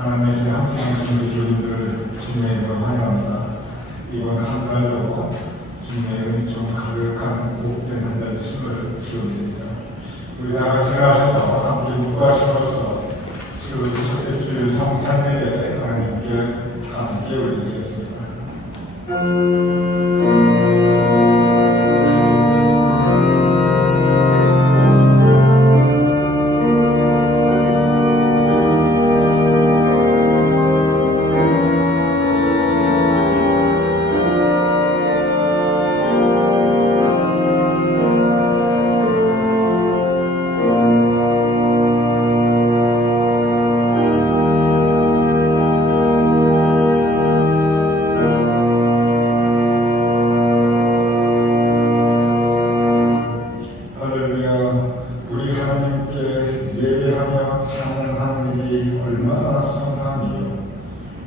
하나님의 주님 함께 하시는 교인들 주님의 이름으로 환영합니다. 이번 한 달도 주님의 은총 가득한 복된 한 달 되심을 기원드립니다. 우리 다 같이 나가셔서 함께 묵과하심으로써 지금 첫째 주 성찬예배 하나님께 함께 올려드리겠습니다.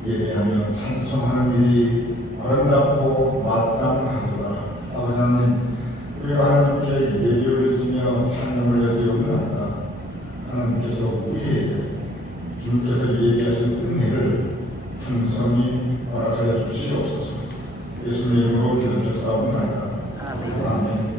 예배하며 찬송하는 일이 아름답고 마땅하도다. 아버지 하나님, 우리가 하나님께 예배 올려주며 찬양 올려드리옵나이다. 하나님께서 우리에게 주님께서 예배하신 은혜를 풍성히 허락하여 주시옵소서. 예수님의 이름으로 기도드렸사옵나이다. 아멘.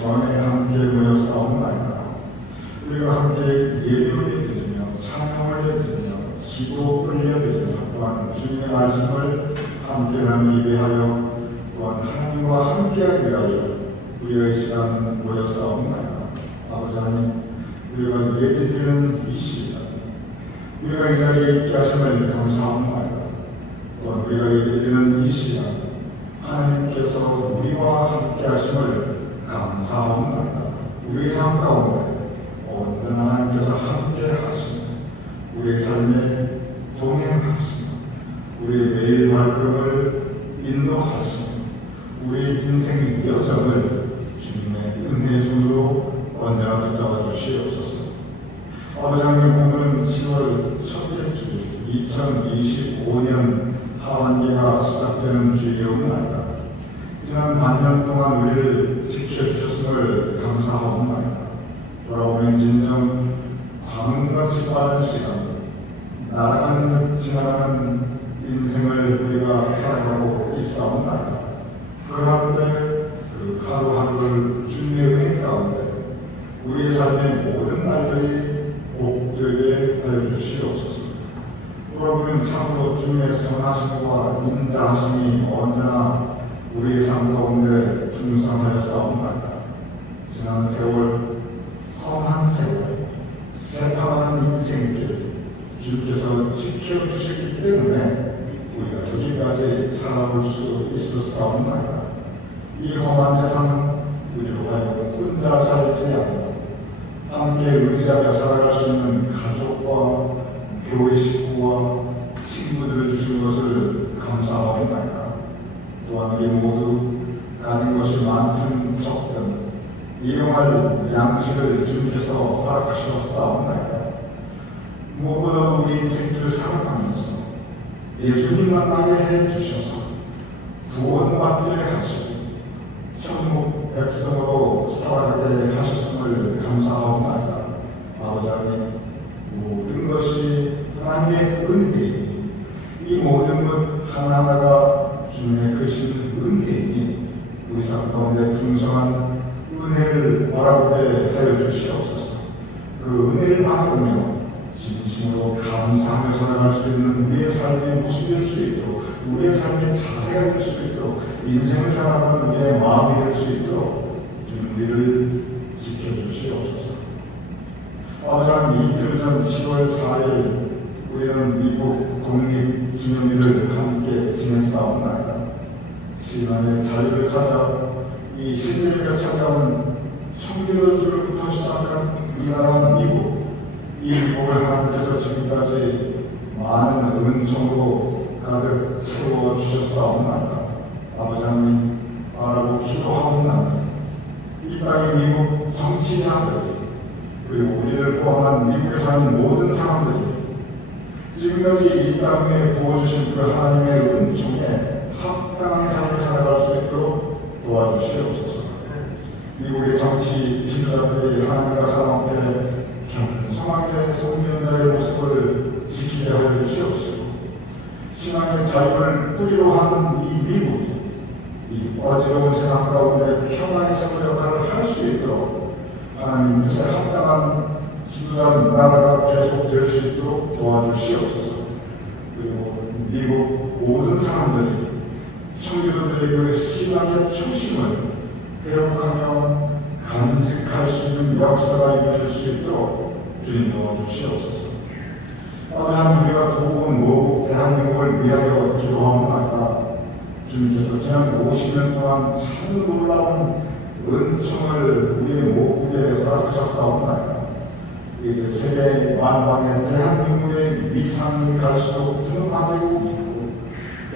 전에 함께 모였사옵나이다. 우리가 함께 예배 올려드리며 찬양 올려드리며 기도 올려드리며 또한 주님의 말씀을 함께 나누기 위하여 또한 하나님과 함께하기 위하여 우리가 이 시간 모였사옵나이다. 아버지 하나님, 우리가 예배드리는 이 시간, 우리가 이 자리에 있게 하심을 감사합니다. 또한 우리가 예배드리는 이 시간, 하나님께서 우리와 함께 하심을 감사합니다. 우리의 삶 가운데 언제나 하나님께서 함께 하시며 우리의 삶에 동행하시며 우리의 매일 발걸음을 인도하시며 우리의 인생 여정을 주님의 은혜의 손으로 언제나 붙잡아 주시옵소서. 아버지 하나님, 오늘은 10월 첫째 주 2025년 하반기가 시작되는 주일이옵나이다. 지난 반년 동안 우리를 지켜주셨음을 감사합니다. 돌아오면 진정 밤같이 빠른 시간, 날아가는 듯 지나가는 인생을 우리가 살아가고 있사옵나이다. 그런데 그 하루하루를 주님의 은혜 가운데 우리의 삶의 모든 날들이 복되게 하여 주시옵소서. 돌아보면 참으로 주님의 선하심과 인자하심이 언제나 우리의 삶 가운데 풍성하였사옵나이다. 지난 세월, 험한 세월, 새파란 인생길 주께서 지켜주셨기 때문에 우리가 여기까지 살아올 수 있었사옵나이다. 이 험한 세상 우리로 하여금 혼자 살지 않고 함께 의지하며 살아갈 수 있는 가족과 교회 식구와 친구들을 주신 것을 감사합니다. 또한 우리 모두 가진 것이 많든 적든 일용할 양식을 주님께서 허락하셨사옵나이다. 무엇보다도 우리 인생들을 살아가면서 예수님 만나게 해주셔서 구원받게 하시고 천국 백성으로 살아가게 하셨음을 감사합니다. 아버지 하나님, 모든 것이 하나님의 은혜이니 이 모든 것 하나하나가 주님의 크신 은혜이니 우리 삶 가운데 풍성한 은혜를 바라보게 하여 주시옵소서. 그 은혜를 바라보며 진심으로 감사하며 살아갈 수 있는 우리의 삶의 모습이 될 수 있도록, 우리의 삶의 자세가 될 수 있도록, 인생을 살아가는 우리의 마음이 될 수 있도록 주님 우리를 지켜주시옵소서. 아버지 하나님, 이틀 전 10월 4일 우리는 미국 독립기념일을 함께 지냈사옵나이다. 시간의 자유를 찾아 이 신들과 찾아온 청교도들부터 시작한 이 나라 미국, 이 미국을 하나님께서 지금까지 많은 은총으로 가득 채워주셨사옵나이다. 아버지 하나님, 바라고 기도하옵나이다. 이 땅의 미국 정치자들이 그리고 우리를 포함한 미국에 사는 모든 사람들이 지금까지 이 땅에 부어주신 그 하나님의 은총에 합당한 삶을 살아갈 수 있도록 도와주시옵소서. 미국의 정치 지도자들이 하나님과 사람 앞에 겸손하게 섬기는 자의 모습을 지키게 하여 주시옵소서. 신앙의 자유를 뿌리로 하는 이 미국이 이 어지러운 세상 가운데 평안의 생활 역할을 할 수 있도록 하나님 뜻에 합당한 지도자 나라가 계속될 수 있도록 도와주시옵소서. 그리고 미국 모든 사람들이 청교도들의 그 신앙의 초심을 회복하며 간직할 수 있는 역사가 이루어질 수 있도록 주님 도와주시옵소서. 하나님, 우리가 도운 모국 대한민국을 위하여 기도하옵나이다. 주님께서 지난 50년 동안 참 놀라운 은총을 우리의 모국에 허락하셨사옵나이다. 이제 세계 만방의 대한민국의 위상이 갈수록 드높아지고 있고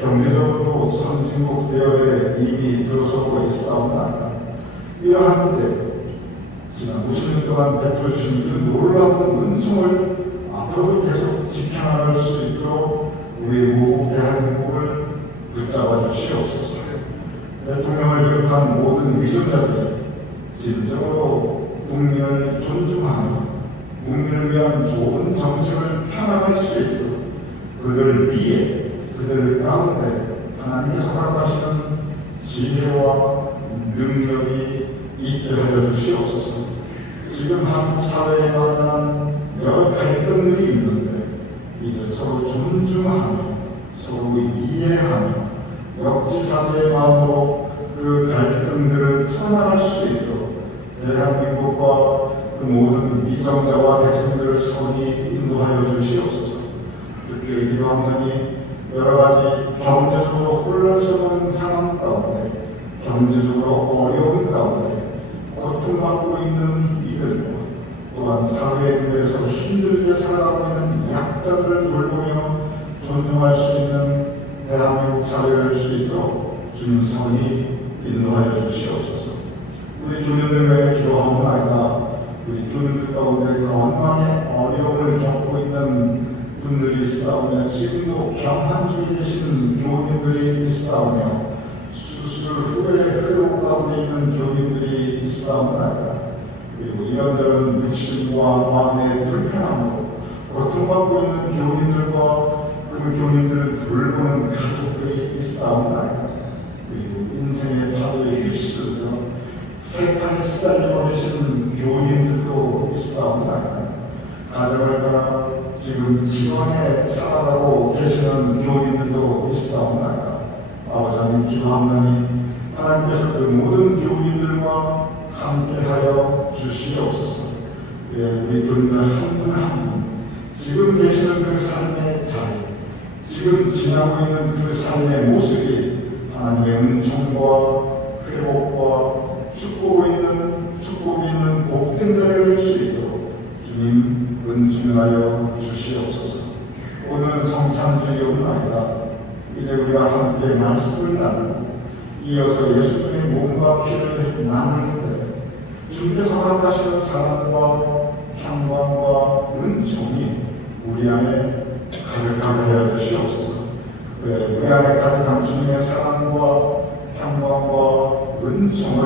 경제적으로도 선진국 대열에 이미 들어서고 있사옵나이다. 이러한 때 지난 50년 동안 베풀어 주신 그 놀라운 은총을 앞으로도 계속 지켜나갈 수 있도록 우리 모국 대한민국을 붙잡아 주시옵소서. 대통령을 비롯한 모든 위존자들이 진정으로 국민을 존중하며 국민을 위한 좋은 정책을 펴나갈 수 있도록 그들을 위해 그들 가운데 하나님께서 허락하시는 지혜와 능력이 있게 하여 주시옵소서. 지금 한국 사회에 만난 여러 갈등들이 있는데 이제 서로 존중하며 서로 이해하며 역지사지의 마음으로 그 갈등들을 풀어나갈 수 있도록 대한민국과 그 모든 미정자와 백성들을 선히 인도하여 주시옵소서. 특별히 기도하노니 여러 가지 경제적으로 혼란스러운 상황 가운데 경제적으로 어려운 가운데 고통받고 있는 이들과 또한 사회에 대해서 힘들게 살아가고 있는 약자들을 돌보며 존중할 수 있는 대한민국 사회가 될 수 있도록 주님 선히 인도하여 주시옵소서. 우리 교민들 외에 기도하옵나이다. 우리 교민들 가운데 건강에 어려움을 겪고 있는 분들이 있사오며 지금도 병환 중에 계시는 교민들이 있사오며 수술 후에 회복 가운데 있는 교민들이 있사옵나이다. 그리고 이런저런 육신과 마음의 불편함으로 고통받고 있는 교민들과 그 교민들을 돌보는 가족들이 있사옵나이다. 그리고 인생의 파도에 휩쓸려 세상에 시달리고 계시는 교민들도 있사옵나이다. 가정을 떠나 지금 기원에 살아가고 계시는 교민들도 있사옵나이다. 아버지 하나님 기도하노니 하나님께서 그 모든 교민들과 함께하여 주시옵소서. 우리 교민들 한 분 한 분 지금 계시는 그 삶의 자리, 지금 지나고 있는 그 삶의 모습이 하나님의 은총과 회복과 축복이 있는 복된 자리가 될 수 있도록 주님 은총하여 주시옵소서. 오늘은 성찬주의옵나이다. 이제 우리가 함께 말씀을 나누고 이어서 예수님의 몸과 피를 나누는데 주님께서 허락하시는 사랑과 평강과 은총이 우리 안에 가득하게 하여 주시옵소서. 우리 안에 가득한 주님의 사랑과 평강과 은총을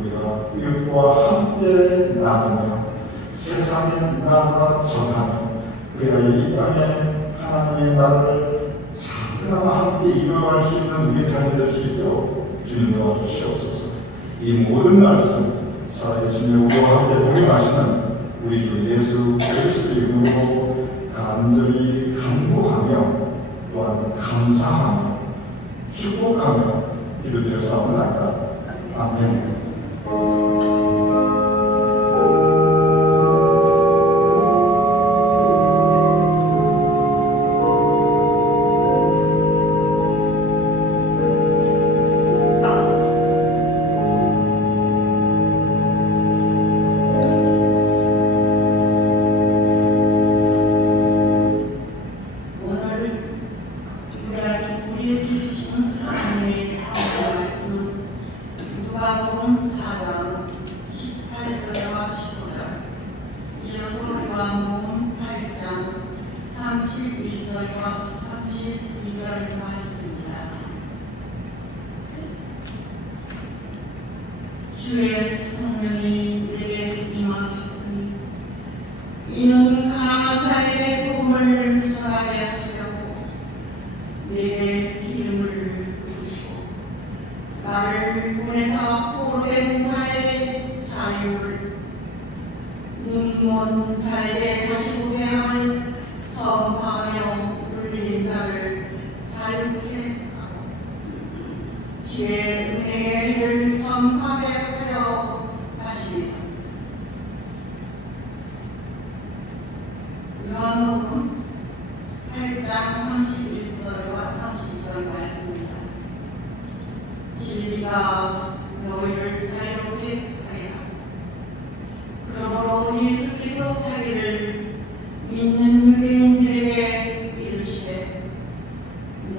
우리가 이웃과 함께 나누며 세상에 나아가 전하며 우리가 이 땅에 하나님의 나라를 그나마 함께 이뤄갈 수 있는 우리 자리 될 수 있도록 주님 도와주시옵소서. 이 모든 말씀 살아계신 우리와 함께 동행하시는 우리 주 예수 그리스도의 이름으로 간절히 간구하며 또한 감사하며 축복하며 기도드렸사옵나이다. 아멘. 누가복음 4장 18절과 19절, 이어서 요한복음 8장 31절과 32절 말씀입니다. 주의 성령이 내게 임하셨으니 이는 가난한 자에게 복음을 전하게 하시려고 내게 기름을 부으시고 나를 보내사 포로된 자에게 자유를, 눈먼 자에게 다시 보게 함을 전파하며 울린 자를 자유케 하고 주의 은혜의 해를 전파하게 하려 하시리라. 요한복음 8장 31절과 32절 말씀입니다. 진리가 너희를 자유롭게 하리라. 그러므로 예수께서 자기를 믿는 유대인들에게 이르시되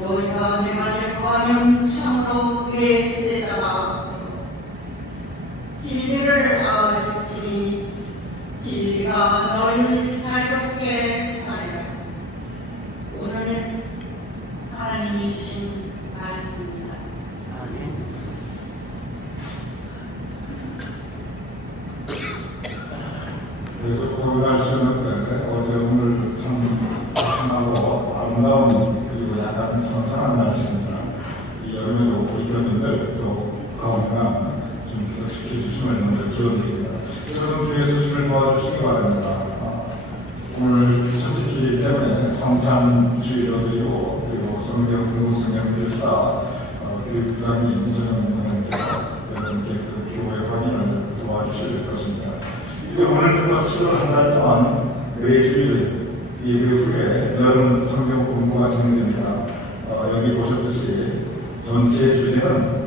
너희가 내 말을 거하면 참으로 내 제자가 되고 진리를 알지니 진리가 너희를 자유롭게 하리라. 오늘 하나님이 주신 말씀입니다. 계속 돌아가시는데 어제 오늘 참 신나고 아름다운 그리고 약간 선선한 날씨입니다. 이 여름에도 우리 교민들 또 건강한 주님께서 지켜주심을 먼저 기원드립니다. 여러분 교회 수심을 도와주시기 바랍니다. 오늘 첫째 주일 때문에 성찬 주일로 드리고 그리고 성경 등록 성경 필사 교육부장님 이전영 목사님께서 여러분께 그 교회 확인을 도와주실 것입니다. 이제 오늘부터 7월 한 달 동안 매주일 예배 후에 여름 성경 공부가 진행됩니다. 여기 보셨듯이 전체 주제는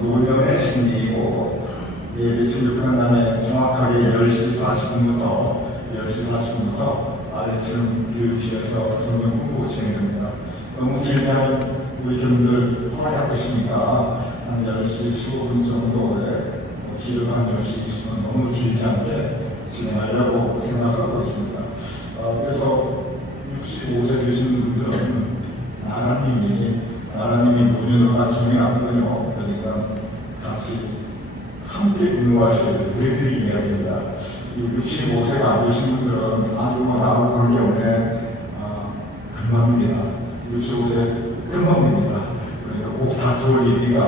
노년의 심리이고 예배 진입하는 날에 정확하게 10시 40분부터 10시 40분부터 아래층 교육실에서 성경 공부 진행됩니다. 너무 길면 우리 교민들 허가 약하시니까 한 10시 15분 정도에 기름 한 10시 20분 너무 길지 않게 진행하려고 생각하고 있습니다. 그래서 65세 되신 분들은 나라님이 노년을 나중에 앞두며 그러니까 같이 함께 근무하셔야 돼요. 우리들이 이야기입니다. 65세가 안 되신 분들은 이거 나하고 관계없네. 금방입니다. 65세 금방입니다. 그러니까 꼭 다 좋을 일이니까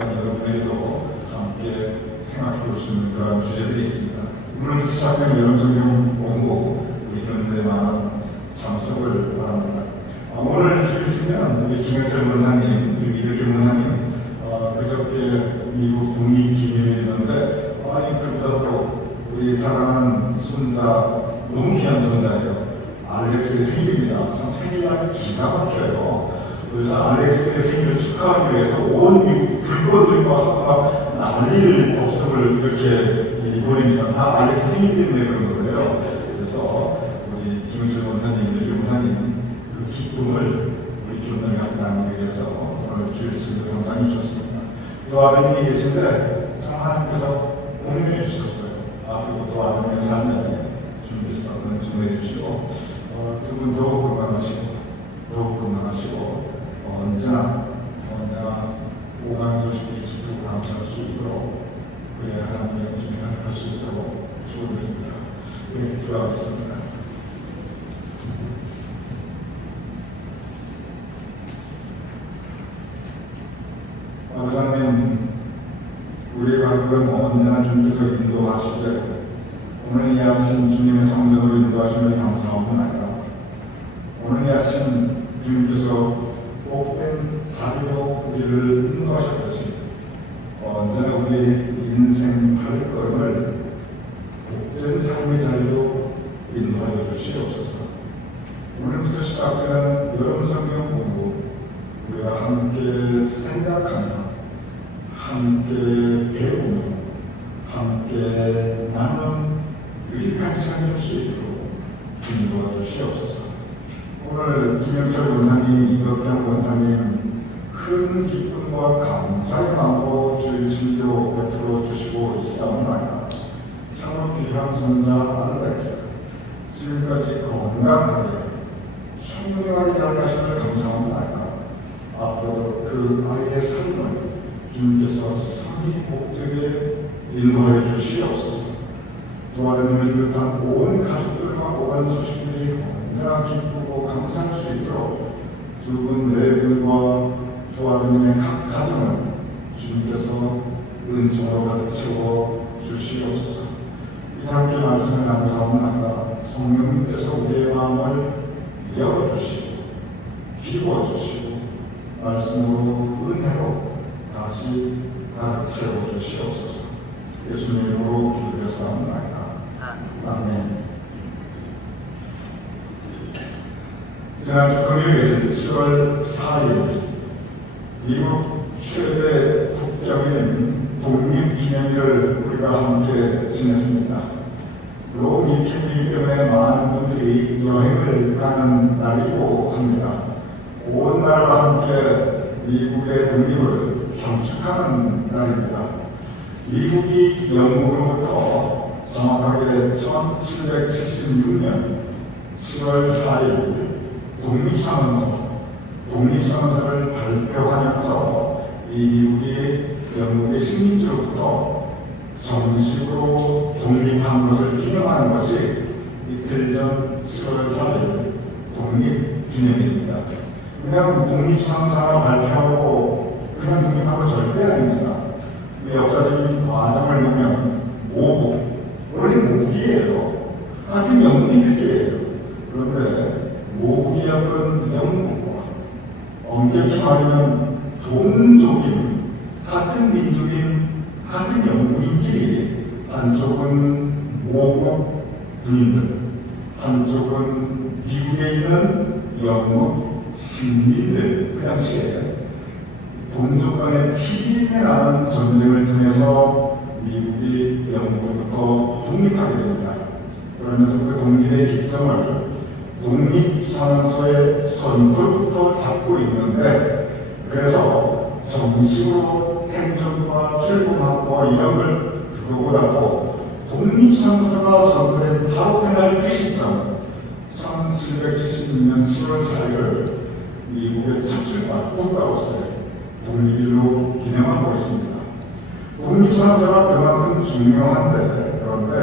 여러분에게도 함께 생각해 볼 수 있는 그런 주제들이 있습니다. 오늘 시작된 여름 성경 공부 우리 교민들의 많은 참석을 바랍니다. 오늘 주시면 우리 김영철 원사님, 우리 미덕길 원사님 그저께 미국 독립기념일이었는데 그보다도 우리 사랑하는 손자 너무 귀한 손자예요. 알렉스의 생일입니다. 참 생일날이 기가 막혀요. 그래서 알렉스의 생일을 축하하기 위해서 온 미국 불꽃들과 막 난리를 법석을 이렇게 보냅니다. 다 알렉스 생일 때문에 그런 거예요. 그래서 우리 김영철 원사님, 미덕길 원사님 그 기쁨을 우리 교단에 갖고 나누기 위해서 오늘 주일 친구 영상해 주셨습니다. 두 아드님이 계신데 참 하나님께서 공유해 주셨어요. 앞으로 두 아드님의 삶에 주님께서 은총해 주시고 두 분 더욱 건강하시고 언제나 오감 소식이 기쁘고 감사할 수 있도록 그의 하나님의 은총이 가득할 수 있도록 축원드립니다. 이렇게 기도하겠습니다. 하나님, 우리의 발걸음 언제나 주님께서 인도하시되 오늘 이 아침 주님의 성령으로 인도하심을 감사합니다. 오늘 이 아침 주님께서 복된 자리로 우리를 인도하셨듯이 언제나 우리의 인생 발걸음을 복된 삶의 자리로 인도하여 주시옵소서. 오늘부터 시작되는 여름 성경 공부 우리가 함께 생각하며 함께 배우며 함께 나누는 유익한 시간이 될 수 있도록 주님 도와주시옵소서. 오늘 김영철 원사님, 이덕경 원사님 큰 기쁨과 감사의 마음으로 주의 진료 베풀어 주시고 있사옵나이다. 참으로 귀한 손자 알렉스 지금까지 건강하게 충분하게 자라가심을 감사합니다. 앞으로 그 아이의 삶을 주님께서 선히 복되게 인도해 주시옵소서. 또 하나님을 비롯한 온 가족들과 오간 소식들이 언제나 기쁘고 감사할 수 있도록 두 분 외분과 또 하나님의 각 가정을 주님께서 은총으로 가득 채워 주시옵소서. 이 함께 말씀을 나누사옵나이다. 성령님께서 우리의 마음을 열어주시고 비워주시고 말씀으로 은혜로 다시 가득 채워주시옵소서. 예수님 이름으로 기도드렸사옵나이다. 아멘. 지난주 금요일 7월 4일 미국 최대 국경인 독립기념일을 우리가 함께 지냈습니다. 로 위켄드이기 때문에 많은 분들이 여행을 가는 날이고 합니다. 온 나라와 함께 미국의 독립을 경축하는 날입니다. 미국이 영국으로부터 정확하게 1776년 7월 4일 독립선언서를 발표하면서 이 미국이 영국의 식민지로부터 정식으로 독립한 것을 기념하는 것이 이틀 전 7월 4일 독립기념일입니다. 그냥 독립선언을 발표하고 그냥 독립한 거 절대 아닙니다. 그 역사적인 과정을 보면 모국, 원래 모국이에요. 같은 영국인들이에요. 그런데 모국이었던 영국과 엄격히 말하면 동족인, 같은 민족인, 같은 영국인끼리 한쪽은 모국 군인들, 한쪽은 미국에 있는 영국 시민들, 그 당시에 동족 간의 피비린내 나는 전쟁을 통해서 미국이 영국부터 독립하게 됩니다. 그러면서 그 독립의 기점을 독립선언서의 선포부터 잡고 있는데, 그래서 정식으로 행정부가 출범하고 이런 걸 그거보다도 독립선언서가 선포된 바로 그날 그 시점 1776년 7월 4일을 미국의 첫 출발 국가로서의 독립일로 기념하고 있습니다. 독립선언서가 그만큼 중요한데, 그런데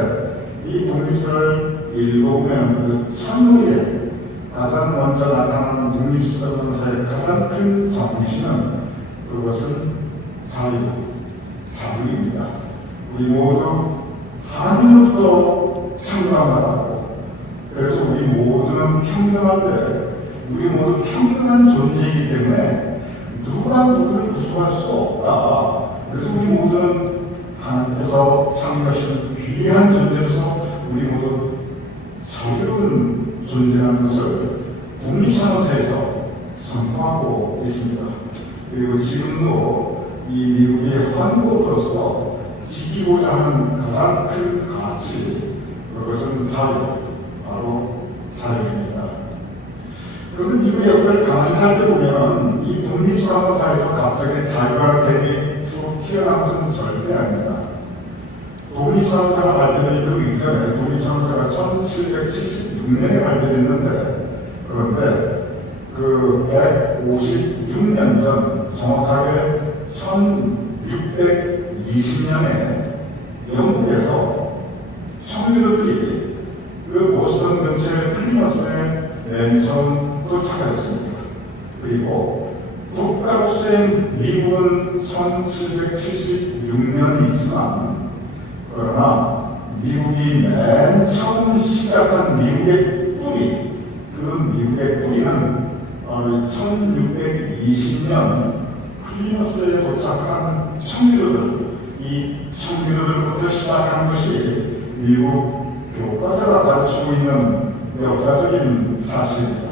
이 독립서를 읽어보면 그 첫무리에 가장 먼저 나타나는 독립선언서의 가장 큰 정신은 그것은 자유입니다. 우리 모두 하나님으로부터 창조받았고, 그래서 우리 모두는 평등한데, 우리 모두 평등한 존재이기 때문에 누가 누구를 구속할 수 없다. 그래서 우리 모두는 하나님께서 창조하신 귀한 존재로서 우리 모두 자유로운 존재라는 것을 독립선언서에서 선포하고 있습니다. 그리고 지금도 이 미국의 헌법으로서 지키고자 하는 가장 큰 가치, 그것은 자유, 바로 자유입니다. 그런데 미국의 역사를 가만히 살펴보면 이 독립선언서에서 갑자기 자유와 갭이 툭 튀어나온 것은 절대 아닙니다. 독립선언서가 발표된 그 이전에 독립선언서가 1776년에 발표됐는데, 그런데 그 156년 전, 정확하게 1620년에 영국에서 청교도들이 그 보스턴 근처의 플리머스에 맨 처음 도착하였습니다. 그리고 국가로서의 미국은 1776년이지만, 그러나 미국이 맨 처음 시작한 미국의 뿌리, 그 미국의 뿌리는 1620년 플리머스에 도착한 청교도들, 이 청교도들부터 시작한 것이 미국 교과서가 가르치고 있는 역사적인 사실입니다.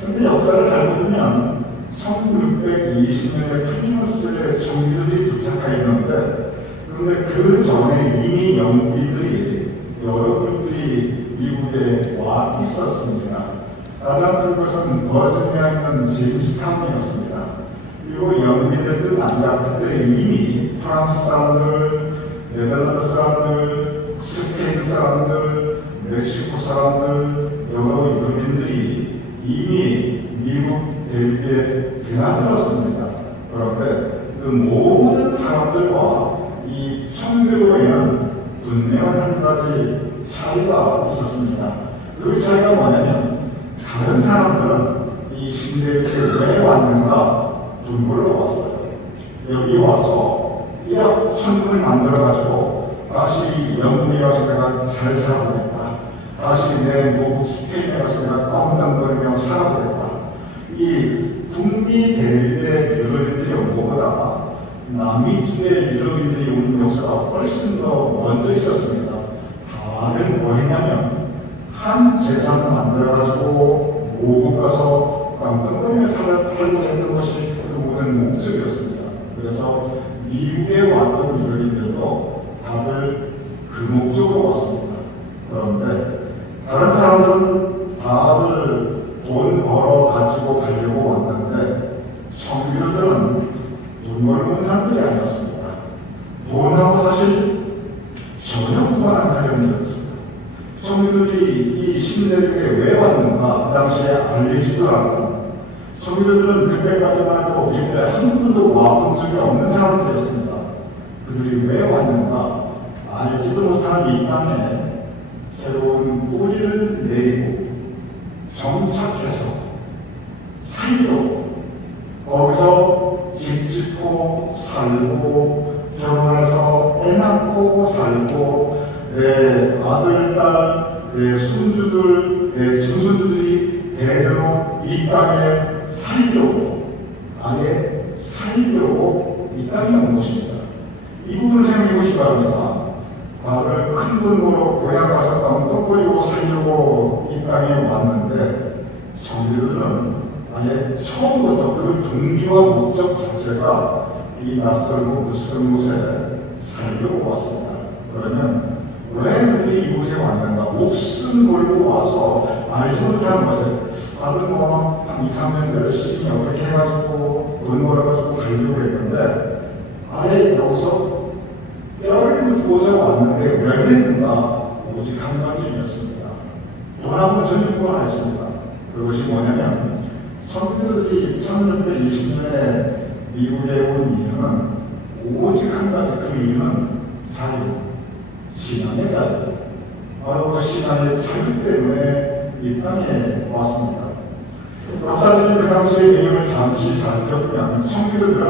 그런데 역사를 잘 보면 1620년에 플리머스에 청교도들이 도착하였는데, 그런데 그 전에 이미 영국인들이 여러 grup들이 미국에 와 있었습니다. 가장 큰 것은 버지니아에 있는 제임스타운이었습니다. 그리고 영국인들뿐 아니라 그때 이미 프랑스 사람들, 네덜란드 사람들, 스페인 사람들, 멕시코 사람들, 여러 유럽인들이 이미 미국 대륙에 드나들었습니다. 그런데 그 모든 사람들과 이 청교도에는 분명한 한 가지 차이가 있었습니다. 그 차이가 뭐냐면, 다른 사람들은 이 신대에 왜 왔는가 돈 벌러 왔어요. 여기 와서 1억 천금을 만들어가지고 다시 영국에 와서 내가 잘 살아보겠다. 다시 내 모국 스페인에 가서 내가 꽝당거리며 살아보겠다. 이 북미 대륙의 유럽인들이 온 것보다 남미 쪽의 유럽인들이 온 역사가 훨씬 더 먼저 있었습니다. 다들 뭐 했냐면, 한 재산을 만들어가지고 모국 가서 깡통거리며 살고자 했던 것이 그 모든 목적이었습니다. 그래서 미국에 왔던 유럽인들도 다들 그 목적으로 왔습니다. 그런데 다른 사람들은 다들 돈 벌어 가지고 가려고 왔는데, 청교도들은 돈 벌고 온 사람들이 아니었습니다. 돈하고 사실 전혀 무관한 사람들이었습니다. 청교도들이 이 신대륙에 왜 왔는가 그 당시에 알리지도 않고, 청교도들은 그때까지만 해도 미국에 한 번도 와본 적이 없는 사람들이었습니다. 그들이 왜 왔는가 알지도 못하는 이 땅에 새로운 뿌리를 내리고 정착해서 살고, 거기서 집 짓고 살고 결혼 내 아들, 딸, 내 손주들, 내 증손주들이 대대로 이 땅에 살려고, 아예 살려고 이 땅에 온 것입니다. 이 부분을 생각해 보시기 바랍니다. 다들 큰 돈으로 고향 가서 똥 버리고 살려고 이 땅에 왔는데, 정규들은 아예 처음부터 그 동기와 목적 자체가 이 낯설고 무스른 곳에 살려고 왔습니다. 그러면 왜 그들이 이곳에 왔는가? 목숨 걸고 와서 알지 못하는 것에 다들 한 2, 3년 열심히 어떻게 해가지고 돈 벌어가지고 가려고 했는데 아예 여기서 뼈를 묻고자 왔는데 왜 그랬는가? 오직 한 가지였습니다. 돈 한 번 전유부가 했습니다. 그것이 뭐냐면 선교들이 1620년에 미국에 온 이유는 오직 한 가지, 그 이유는 자유, 신앙의 자유. 바로 그 신앙의 자유 때문에 이 땅에 왔습니다. 역사적인 그 당시의 내용을 잠시 살펴보면 청교도들은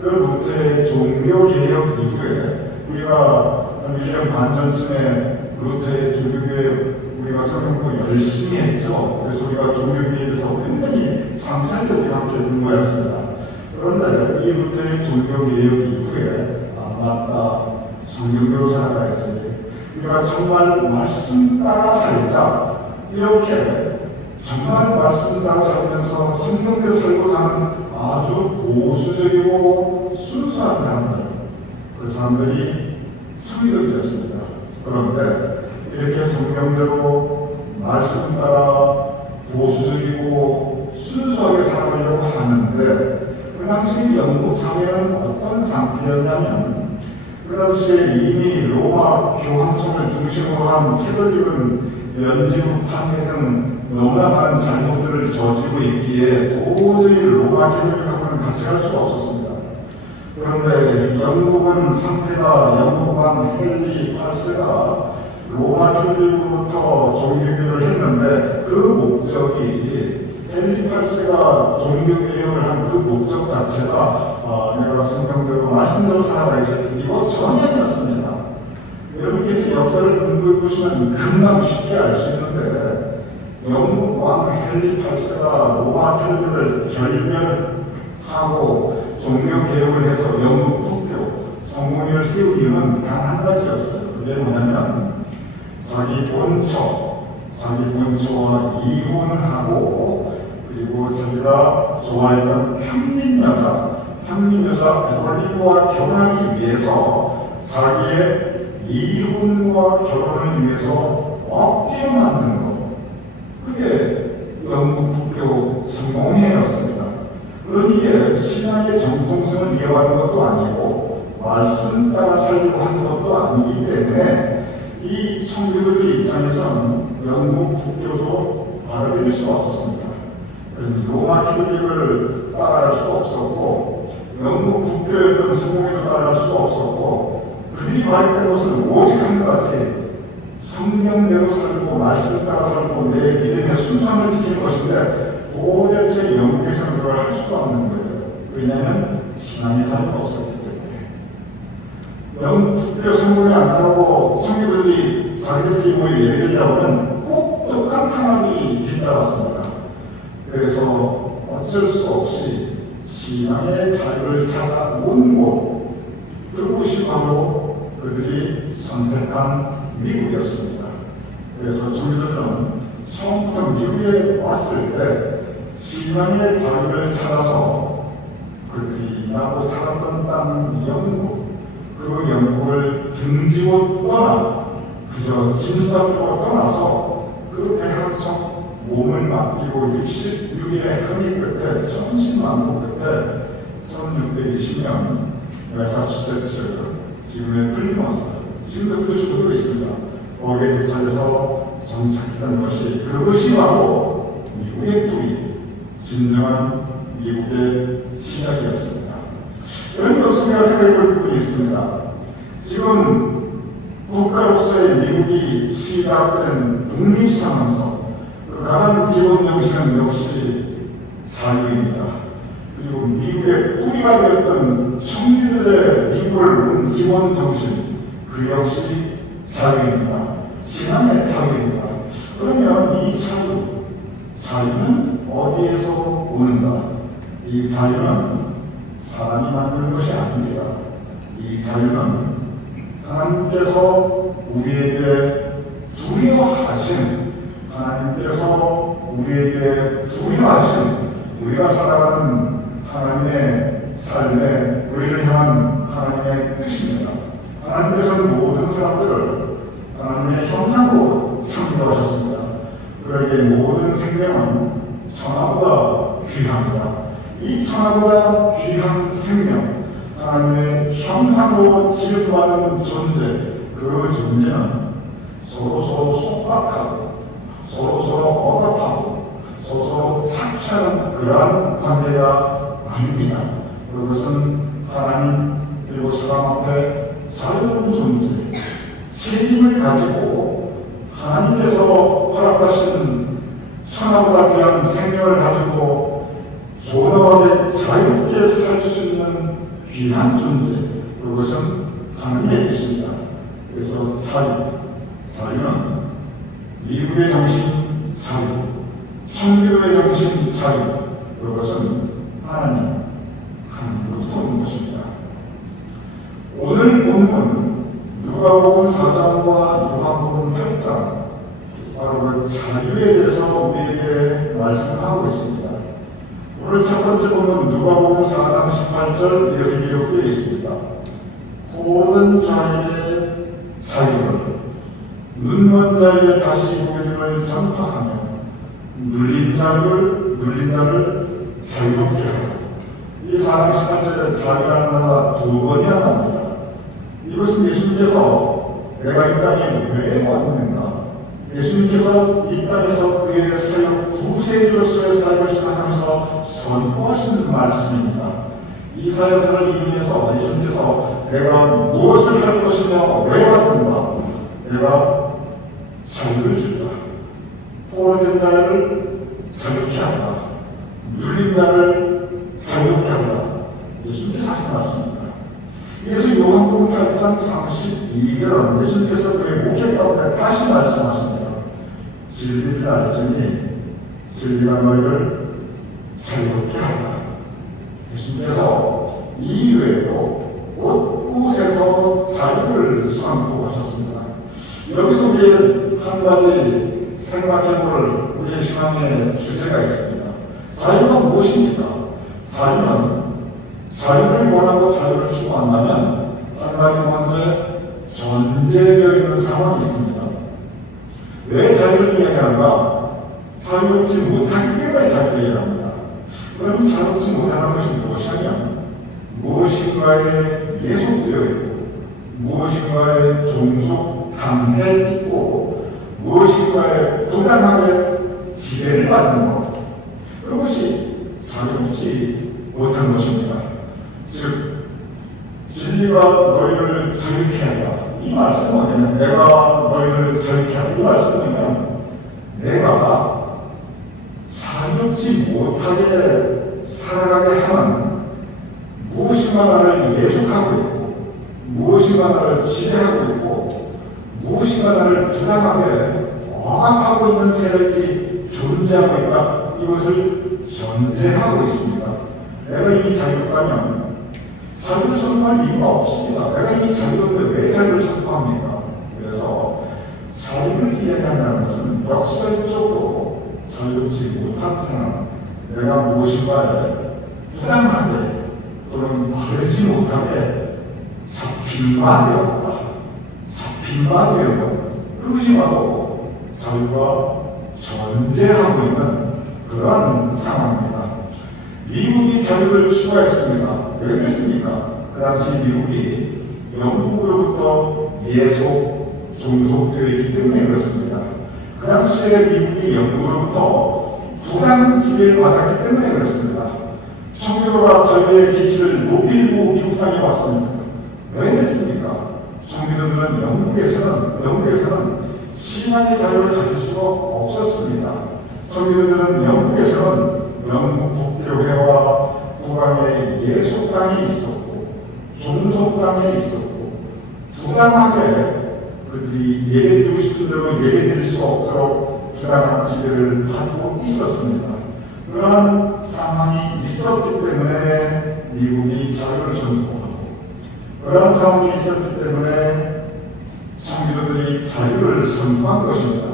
그 루터의 종교개혁 이후에 우리가 한 1년 반 전쯤에 루터의 종교개혁 우리가 성경 공부 열심히 했죠. 그래서 우리가 종교개혁에 대해서 굉장히 상세하게 우리가 함께 공부했습니다. 그런데 이 루터의 종교개혁 이후에 맞다, 성경대로 살아가야지, 우리가 정말 말씀 따라 살자, 이렇게 정말 말씀 따라 살면서 성경대로 살고자 하는 아주 보수적이고 순수한 사람들, 그 사람들이 청교도였습니다. 그런데 이렇게 성경대로 말씀 따라 보수적이고 순수하게 살아가려고 하는데 그 당시 영국 사회는 어떤 상태였냐면 그 당시에 이미 로마 교황청을 중심으로 한 캐톨릭은 연지부 판매 등 너무나 많은 잘못들을 저지르고 있기에 도저히 로마 캐톨릭하고는 같이 갈 수가 없었습니다. 그런데 영국은 상태가 영국 왕 헨리 8세가 로마 캐톨릭으로부터 종교개혁을 했는데 그 목적이 헨리 8세가 종교개혁을 한 그 목적 자체가 내가 성경대로 말씀대로 살아가야지, 이거 전혀 아니었습니다. 여러분께서 역사를 공부해 보시면 금방 쉽게 알 수 있는데 영국 왕 헨리 8세가 로마 캐톨릭을 결멸하고 종교개혁을 해서 영국 국교 성공회를 세운 이유는 단 한 가지였어요. 그게 뭐냐면 자기 본처와 이혼하고 그리고 자기가 좋아했던 평민 여자 에벌린과 결혼하기 위해서 자기의 이혼과 결혼을 위해서 억지로 만든 것, 그게 영국 국교 성공회였습니다. 그러기에 신앙의 정통성을 이어가는 것도 아니고 말씀 따라 살려고 하는 것도 아니기 때문에 이 청교도들 입장에서는 영국 국교도 받아들일 수가 없었습니다. 로마 캐톨릭을 따라갈 수가 없었고 영국 국교였던 성공회도 따라갈 수가 없었고 그들이 말했던 것은 오직 한 가지, 성경대로 살고 말씀 따라 살고 내 믿음의 순수함을 지키는 것인데 도대체 영국에서는 그걸 할 수가 없는 거예요. 왜냐하면 신앙의 자유가 없었기 때문에. 영국 국교 성공회 안 나오고 청교도들이 자기들끼리 모여 예배를 하면 꼭 똑같은 합이 뒤따랐습니다. 그래서 어쩔 수 없이 신앙의 자유를 찾아온 곳, 그곳이 바로 그들이 선택한 미국이었습니다. 그래서 청교도들은 처음부터 미국에 왔을 때 신앙의 자유를 찾아서 그들이 나고 살았던 땅 영국, 그 영국을 등지고 떠나 그저 진사로 떠나서 그 배합청 몸을 맡기고 66일의 항해 끝에, 천신만고 끝에 1620년 매사추세츠, 지금의 플리머스, 지금도 그 주도로 있습니다. 거기에 도착해서 정착했던 것이, 그것이 바로 미국의 뿌리, 진정한 미국의 시작이었습니다. 이런 것을 생각해 볼 부분이 있습니다. 지금 국가로서의 미국이 시작된 독립선언서, 가장 기본 정신은 역시 자유입니다. 그리고 미국의 뿌리가 되었던 청년들의 미국을 온 기본 정신, 그 역시 자유입니다. 신앙의 자유입니다. 그러면 이 자유는 어디에서 오는가? 이 자유는 사람이 만든 것이 아닙니다. 이 자유는 하나님께서 우리에게 두려워하신, 우리가 살아가는 하나님의 삶에 우리를 향한 하나님의 뜻입니다. 하나님께서는 모든 사람들을 하나님의 형상으로 창조하셨습니다. 그러기에 모든 생명은 천하보다 귀합니다. 이 천하보다 귀한 생명, 하나님의 형상으로 지음받은 존재, 그 존재는 서로서로 속박하고 서로서로 억압하고 서로서로 착취하는 그러한 관계가 아닙니다. 그것은 하나님 그리고 사람 앞에 자유로운 존재, 책임을 가지고 하나님께서 허락하신 천하보다 귀한 생명을 가지고 존엄하게 자유롭게 살 수 있는 귀한 존재, 그것은 하나님의 뜻입니다. 그래서 자유는 미국의 정신 자유, 천교의 정신 자유, 그것은 하나님으로부터 오는 것입니다. 오늘 본문 누가복음 4장과 요한복음 8장, 바로 그 자유에 대해서 우리에게 말씀하고 있습니다. 오늘 첫 번째 본문 누가복음 4장 18절 이렇게 기록되어 있습니다. 모든 자에게 자유를, 눈먼 자에게 다시 보게 됨을 전파하며 눌린 자를 자유롭게 하라. 이 4장 18절에 자유라는 단어가 두 번이나 나옵니다. 이것은 예수님께서 내가 이 땅에 왜 왔는가? 예수님께서 이 땅에서 그의 사역 구세주로서의 삶을 시작하면서 선포하시는 말씀입니다. 이 사역을 이루면서 예수님께서 내가 무엇을 할 것이며 왜 왔는가? 내가 자유를 주라. 포로된 자를 자유케 하라. 눌린 자를 자유케 하라. 예수님께서 하신 말씀입니다. 그래서 요한복음 8장 32절은 예수님께서 그의 목회 가운데 다시 말씀하십니다. 진리를 알지니 진리가 너희를 자유롭게 하라. 예수님께서 이외에도 곳곳에서 자유를 선포하셨습니다. 여기서 우리는 한 가지 생각해볼 우리의 신앙의 주제가 있습니다. 자유가 무엇입니까? 자유를 원하고 자유를 추구한다면 한 가지 먼저 전제되어 있는 상황이 있습니다. 왜 자유를 이야기하는가? 자유롭지 못하기 때문에 자유를 이야기합니다. 그럼 자유롭지 못하는 것이 무엇이냐? 무엇인가에 예속되어 있고 무엇인가에 종속당해 있고 무엇인가에 부당하게 지배를 받는 것, 그것이 자유롭지 못한 것입니다. 즉 진리가 너희를 자유케 하라. 이 말씀은 뭐냐면 내가 너희를 자유케 하라. 이 말씀은 내가 자유롭지 못하게 살아가게 하는 무엇인가 나를 예속하고 있고 무엇인가 나를 지배하고 있고 무엇인가 나를 부당하게 억압하고 있는 세력이 존재하고 있다. 이것을 전제하고 있습니다. 내가 이미 자유롭다면 자유를 선포할 이유가 없습니다. 내가 이미 자유로운데 왜 자유를 선포합니까? 그래서 자유를 이야기한다는 것은 역설적으로 자유롭지 못한 상황, 내가 무엇인가에 부당하게 또는 바르지 못하게 잡힌바되었다. 그것이 바로 자유가 전제하고 있는 그러한 상황입니다. 미국이 자유를 추구했습니다. 왜 그랬습니까? 그 당시 미국이 영국으로부터 종속되어 있기 때문에 그렇습니다. 그 당시에 미국이 영국으로부터 부당한 지배를 받았기 때문에 그렇습니다. 청교도가 자유의 기치를 높이고 미국 땅에 왔습니다. 왜 그랬습니까? 청교도들은 영국에서는 신앙의 자유를 가질 수가 없었습니다. 청교도들은 영국에서는 영국 국교회와 국왕의 예속당이 있었고 종속당이 있었고 부당하게 그들이 예배드리고 싶은 대로 예배드릴 수 없도록 부당한 지배를 받고 있었습니다. 그런 상황이 있었기 때문에 미국이 자유를 선포하고, 그런 상황이 있었기 때문에 청교도들이 자유를 선포한 것입니다.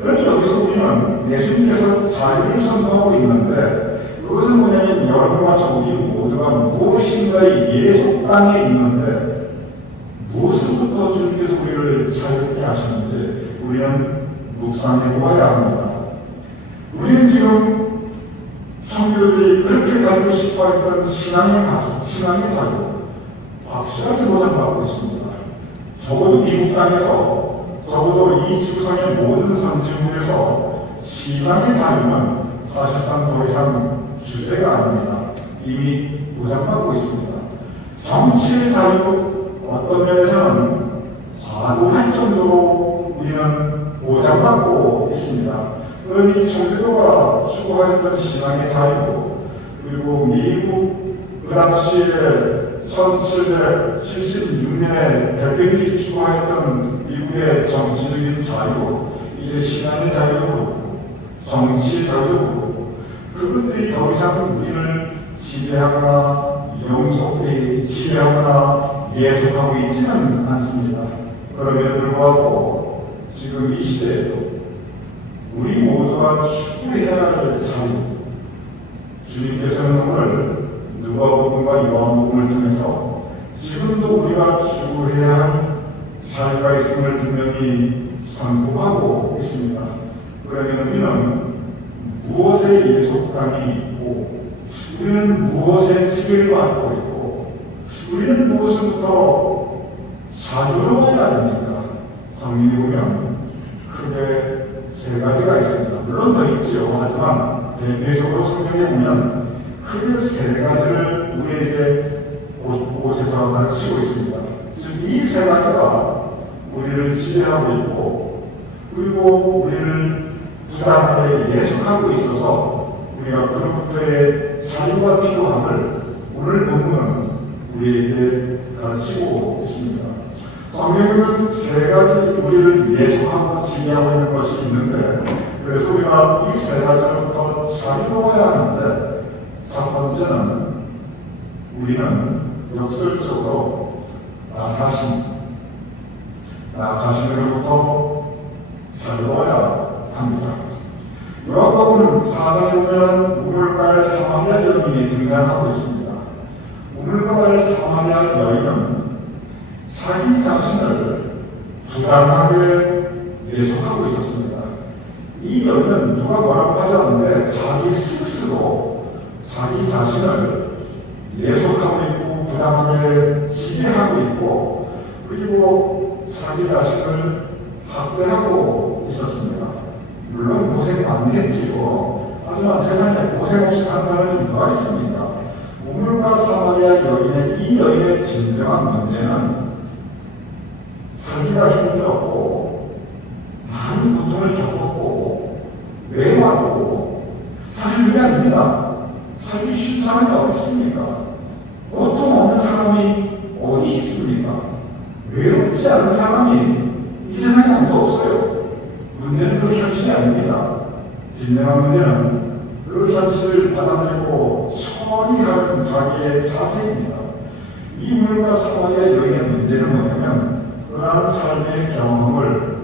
그러니 여기서 우리는 예수님께서 자유를 선포하고 있는데, 그것은 뭐냐면 여러분과 저희 모두가 무엇인가의 예속 땅에 있는데 무엇으로부터 주님께서 우리를 자유롭게 하시는지 우리는 묵상해 보아야 합니다. 우리는 지금 청교도들이 그렇게 가지고 싶어 했던 신앙의 가족, 신앙의 자유 확실하게 보장받고 있습니다. 적어도 미국 땅에서, 적어도 이 지구상의 모든 선진국에서 신앙의 자유는 사실상 더 이상 주제가 아닙니다. 이미 보장받고 있습니다. 정치의 자유, 어떤 면에서는 과도할 정도로 우리는 보장받고 있습니다. 그러니 청교도가 추구하였던 신앙의 자유, 그리고 미국 그 당시에 1776년에 대통령이 추구하였던 미국의 정치적인 자유, 이제 신앙의 자유도 그렇고 정치의 자유도 그렇고 그것들이 더 이상 우리를 지배하거나 지배하거나 예속하고 있지는 않습니다. 그럼에도 불구하고 지금 이 시대에도 우리 모두가 추구해야 할 자유, 주님께서는 오늘 누가복음과 요한복음을 통해서 지금도 우리가 추구해야 할 자유가 있음을 분명히 선포하고 있습니다. 그러면 우리는 무엇에 예속감이 있고, 우리는 무엇에 지배를 받고 있고, 우리는 무엇부터 자유로워야 됩니까? 성경에 보면 크게 세 가지가 있습니다. 물론 더 있지요. 하지만 대표적으로 성경에 보면 크게 세 가지를 우리에게 곳곳에서 가르치고 있습니다. 즉 이 세 가지가 우리를 지배하고 있고, 그리고 우리를 부당하게 예속하고 있어서 우리가 그로부터의 자유가 필요함을 오늘 본문은 우리에게 가르치고 있습니다. 성경에는 세 가지 우리를 예속하고 지배하고 있는 것이 있는데, 그래서 우리가 이 세 가지로부터 자유로워야 하는데, 첫 번째는 우리는 역설적으로 나 자신으로부터 자유로워야 합니다. 요한복음 4장에 보면 우물가의 사마리아 여인이 등장하고 있습니다. 우물가의 사마리아 여인은 자기 자신을 부당하게 예속하고 있었습니다. 이 여인은 누가 뭐라고 하지 않는데 자기 스스로 자기 자신을 예속하고 있고 부당하게 지배하고 있고, 그리고 자기 자신을 학대하고 있었습니다. 물론 고생 많겠지요. 하지만 세상에 고생 없이 사는 사람이 누가 있습니까? 우물가 사마리아 여인의 이 여인의 진정한 문제는 살기가 힘들었고 많은 고통을 겪었고 외로웠고, 사실 그게 아닙니다. 살기 쉽지 않은 게 어디 있습니까? 고통 없는 사람이 어디 있습니까? 외롭지 않은 사람이 이 세상에 아무도 없어요. 문제는 그 현실이 아닙니다. 진정한 문제는 그 현실을 받아들이고 처리하는 자기의 자세입니다. 이 우물가 사마리아 여인의 문제는 뭐냐면, 그러한 삶의 경험을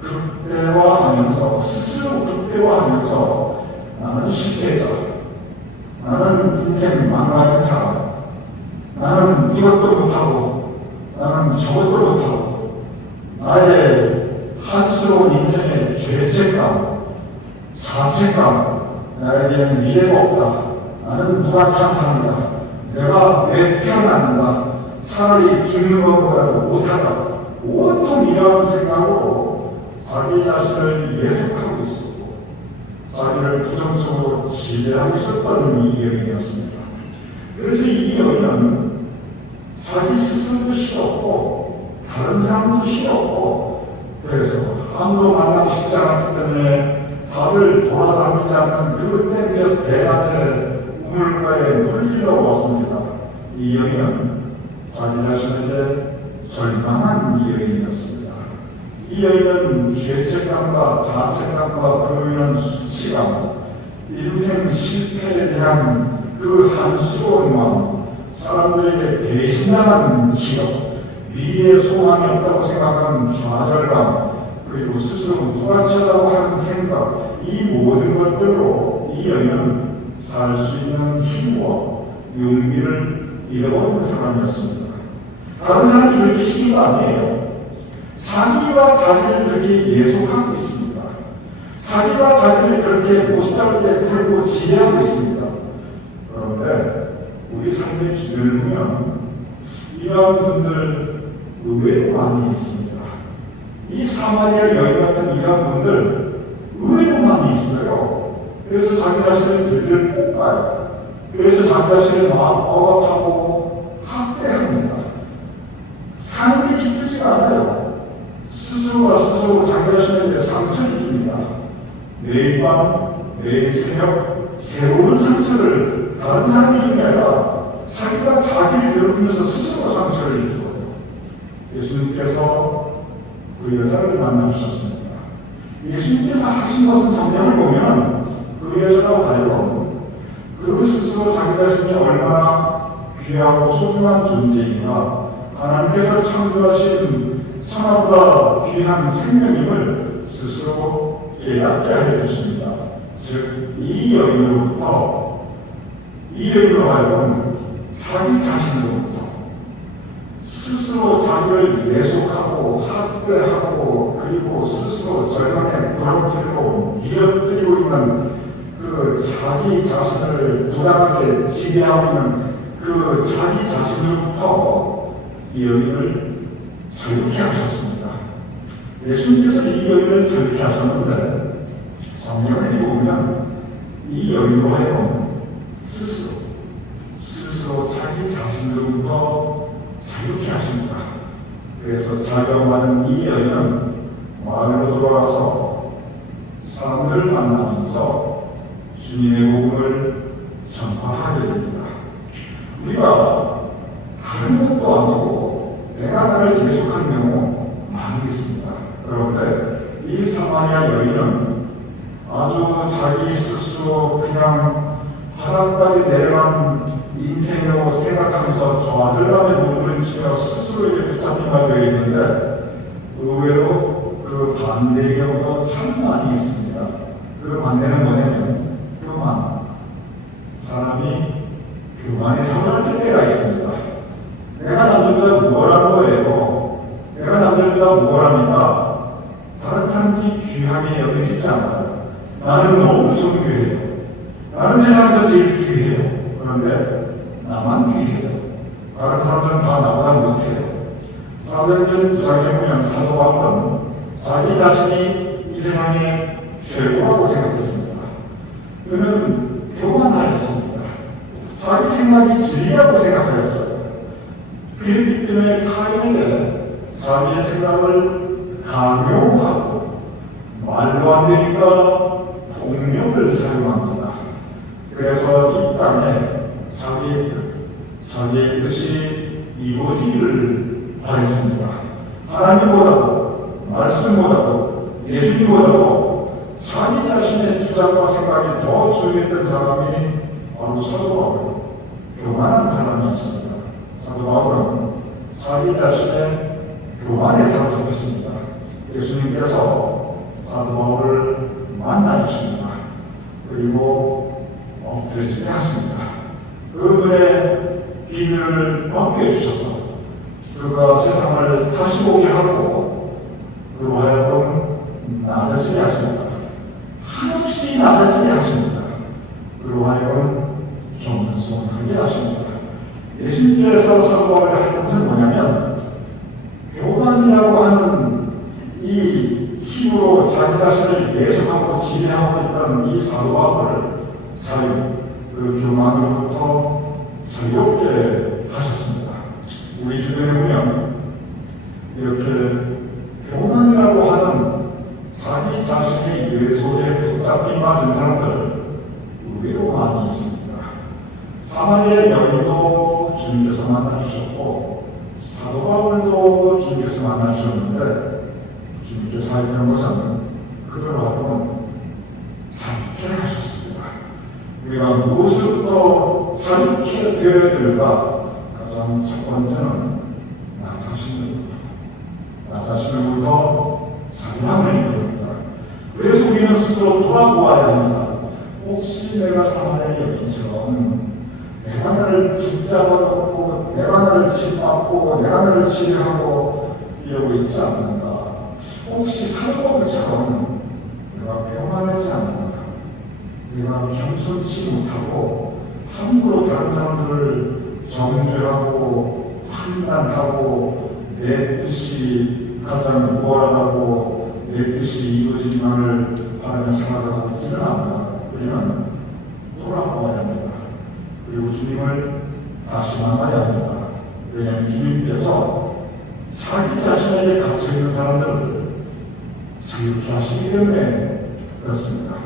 극대화하면서, 스스로 극대화하면서 나는 실패자, 나는 인생 망가진 사람, 나는 이것도 못하고 나는 저것도 못하고, 나의 한스러운 인생의 죄책감, 자책감, 나에게는 미래가 없다, 나는 무가치한 사람이다, 내가 왜 태어났는가, 차라리 죽는 것보다도 못하다, 온통 이러한 생각으로 자기 자신을 예속하고 있었고 자기를 부정적으로 지배하고 있었던 이 여인이었습니다. 그래서 이 여인은 자기 스스로도 싫었고 다른 사람도 싫었고, 그래서 아무도 만나고 싶지 않았기 때문에 다들 돌아다니지 않는 그 땡볕 대낮에 우물가에 물리러 왔습니다. 이 여인은 자기 자신에게 절망한 이 여인이었습니다. 이 여인은 죄책감과 자책감과 그로 인한 수치감, 인생 실패에 대한 그 한스러운 마음, 사람들에게 배신당한 기억, 미래의 소망이 없다고 생각하는 좌절감, 그리고 스스로 불완치하다고 하는 생각, 이 모든 것들로 이 여인은 살 수 있는 힘과 용기를 잃어버린 사람이었습니다. 다른 사람이 그렇게 시킨 거 아니에요. 자기와 자기를 그렇게 예속하고 있습니다. 자기와 자기를 그렇게 못 살 때 굴고 지배하고 있습니다. 그런데 우리 삶의 주변을 보면 이러한 분들 의외로 많이 있습니다. 이 사마리아 여인 같은 이러한 분들 의외로 많이 있어요. 그래서 자기 자신을 들들 볶아요. 그래서 자기 자신을 막 억압하고 학대합니다. 삶이 기쁘지가 않아요. 스스로가 스스로 자기 자신에 대해 상처를 줍니다. 매일 밤, 매일 새벽 새로운 상처를 다른 사람이 주는 게 아니라 자기가 자기를 괴롭히면서 스스로 상처를 주어요. 예수님께서 그 여자를 만나주셨습니다. 예수님께서 하신 것은 성경을 보면 그 여자라고 하여금 그 스스로 자기 자신이 얼마나 귀하고 소중한 존재인가, 하나님께서 창조하신 천하보다 귀한 생명임을 스스로 깨닫게 하여 주십니다. 즉, 이 여인으로 하여금 자기 자신으로부터 스스로 자기를 예속하고 학대하고 그리고 스스로 절망에 부러뜨리고 밀어뜨리고 있는 그 자기 자신을 불안하게 지배하고 있는 그 자기 자신으로부터 이 여인을 자유케 하셨습니다. 예수님께서 이 여인을 자유케 하셨는데 성경에 보면 이 여인으로 하여금 스스로 자기 자신으로부터 자유케 하십니다. 그래서 자유를 받은 이 여인은 마을로 돌아와서 사람들을 만나면서 주님의 복음을 전파하게 됩니다. 우리가 다른 것도 아니고 내가 나를 예속하는 경우 많이 있습니다. 그런데 이 사마리아 여인은 아주 자기 스스로 그냥 바닥까지 내려간 인생이라고 생각하면서 좌절감에 몸부림치며 스스로 이렇게 붙잡힌 바 되어 있는데 의외로 그 반대의 경우도 참 많이 있습니다. 그 반대는 뭐냐면 교만. 사람이 교만에 사로잡힐 때가 있습니다. 내가 남들보다 무엇하는 거예요? 내가 남들보다 무엇하니까 다른 사람들이 귀하게 여겨지지 않아요. 나는 너무 정교해요. 나는 세상에서 제일 귀해요. 그런데 나만 귀해요. 다른 사람들은 다 나보다 못해요. 사도행전 9장에 보면 사도 바울은 자기 자신이 이 세상의 최고라고 생각했습니다. 그는 교만하였습니다. 자기 생각이 진리라고 생각하였어요. 그렇기 때문에 타인에게 자기의 생각을 강요하고 말로 안 되니까 폭력을 사용합니다. 그래서 이 땅에 자기의 뜻이 이루어지기를 바랬습니다. 하나님보다도 말씀보다도 예수님보다도 자기 자신의 주장과 생각이 더 중요했던 사람이 바로 사도 바울, 교만한 사람이 있습니다. 사도 바울은 자기 자신의 교만에 사로잡혔습니다. 예수님께서 사도 바울을 만나주십니다. 그리고 엎드려지게 하십니다. 그분의 비밀을 얻게 해주셔서 그가 세상을 다시 보게 하고 그로 하여금 낮아지게 하십니다. 한없이 낮아지게 하십니다. 그로 하여금 겸손하게 하십니다. 예수님께서 사도 바울을 하는 것은 뭐냐면 교만이라고 하는 이 힘으로 자기 자신을 예속하고 지배하고 있던 이 사도 바울을 그 교만으로부터 자유롭게 하셨습니다. 우리 주변에 보면 이렇게 교만이라고 하는 자기 자신의 예속에 붙잡힌 많은 사람들 의외로 많이 있습니다. 사마리아 여인도 주님께서 만나주셨고 사도 바울도 주님께서 만나주셨는데 주님께서 살펴는 것은 그들로 하여금 자유케 하셨습니다. 우리가 무엇부터 자유케 되어야 될까? 가장 첫 번째는 나 자신으로부터 자유함을 입어야 그래서 우리는 스스로 돌아보아야 합니다. 혹시 내가 사마리아 여인처럼 내가 나를 붙잡아놓고 내가 나를 짓밟고 내가 나를 지배하고 이러고 있지 않는가? 혹시 사도바울처럼 내가 평안하지 않는가? 내가 겸손치 못하고 함부로 다른 사람들을 정죄하고 판단하고 내 뜻이 가장 우월하다고 내 뜻이 이루어지기만을 바라며 생각하고 있지는 않는가? 우리는 돌아보아야 합니다. 그리고 주님을 다시 만나야 합니다. 왜냐하면 주님께서 자기 자신에게 갇혀있는 사람들을 자유케 하시기 때문에 그렇습니다.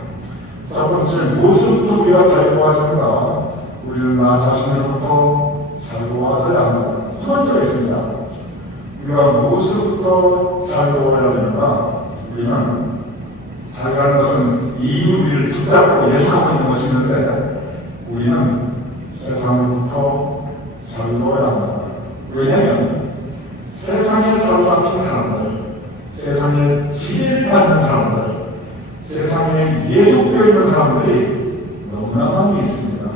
첫 번째, 무엇부터 우리가 자유로워지는가? 우리는 나 자신으로부터 자유로워져야 합니다. 두 번째가 있습니다. 우리가 무엇부터 자유로워야 되는가? 우리는 자유라는 것은 이미 우리를 붙잡고 예속하고 있는 것이 있는데 우리는 세상으로부터 자유로워야 합니다. 왜냐하면 세상에 사로잡힌 사람들, 세상에 지배를 받는 사람들, 세상에 예속되어 있는 사람들이 너무나 많이 있습니다.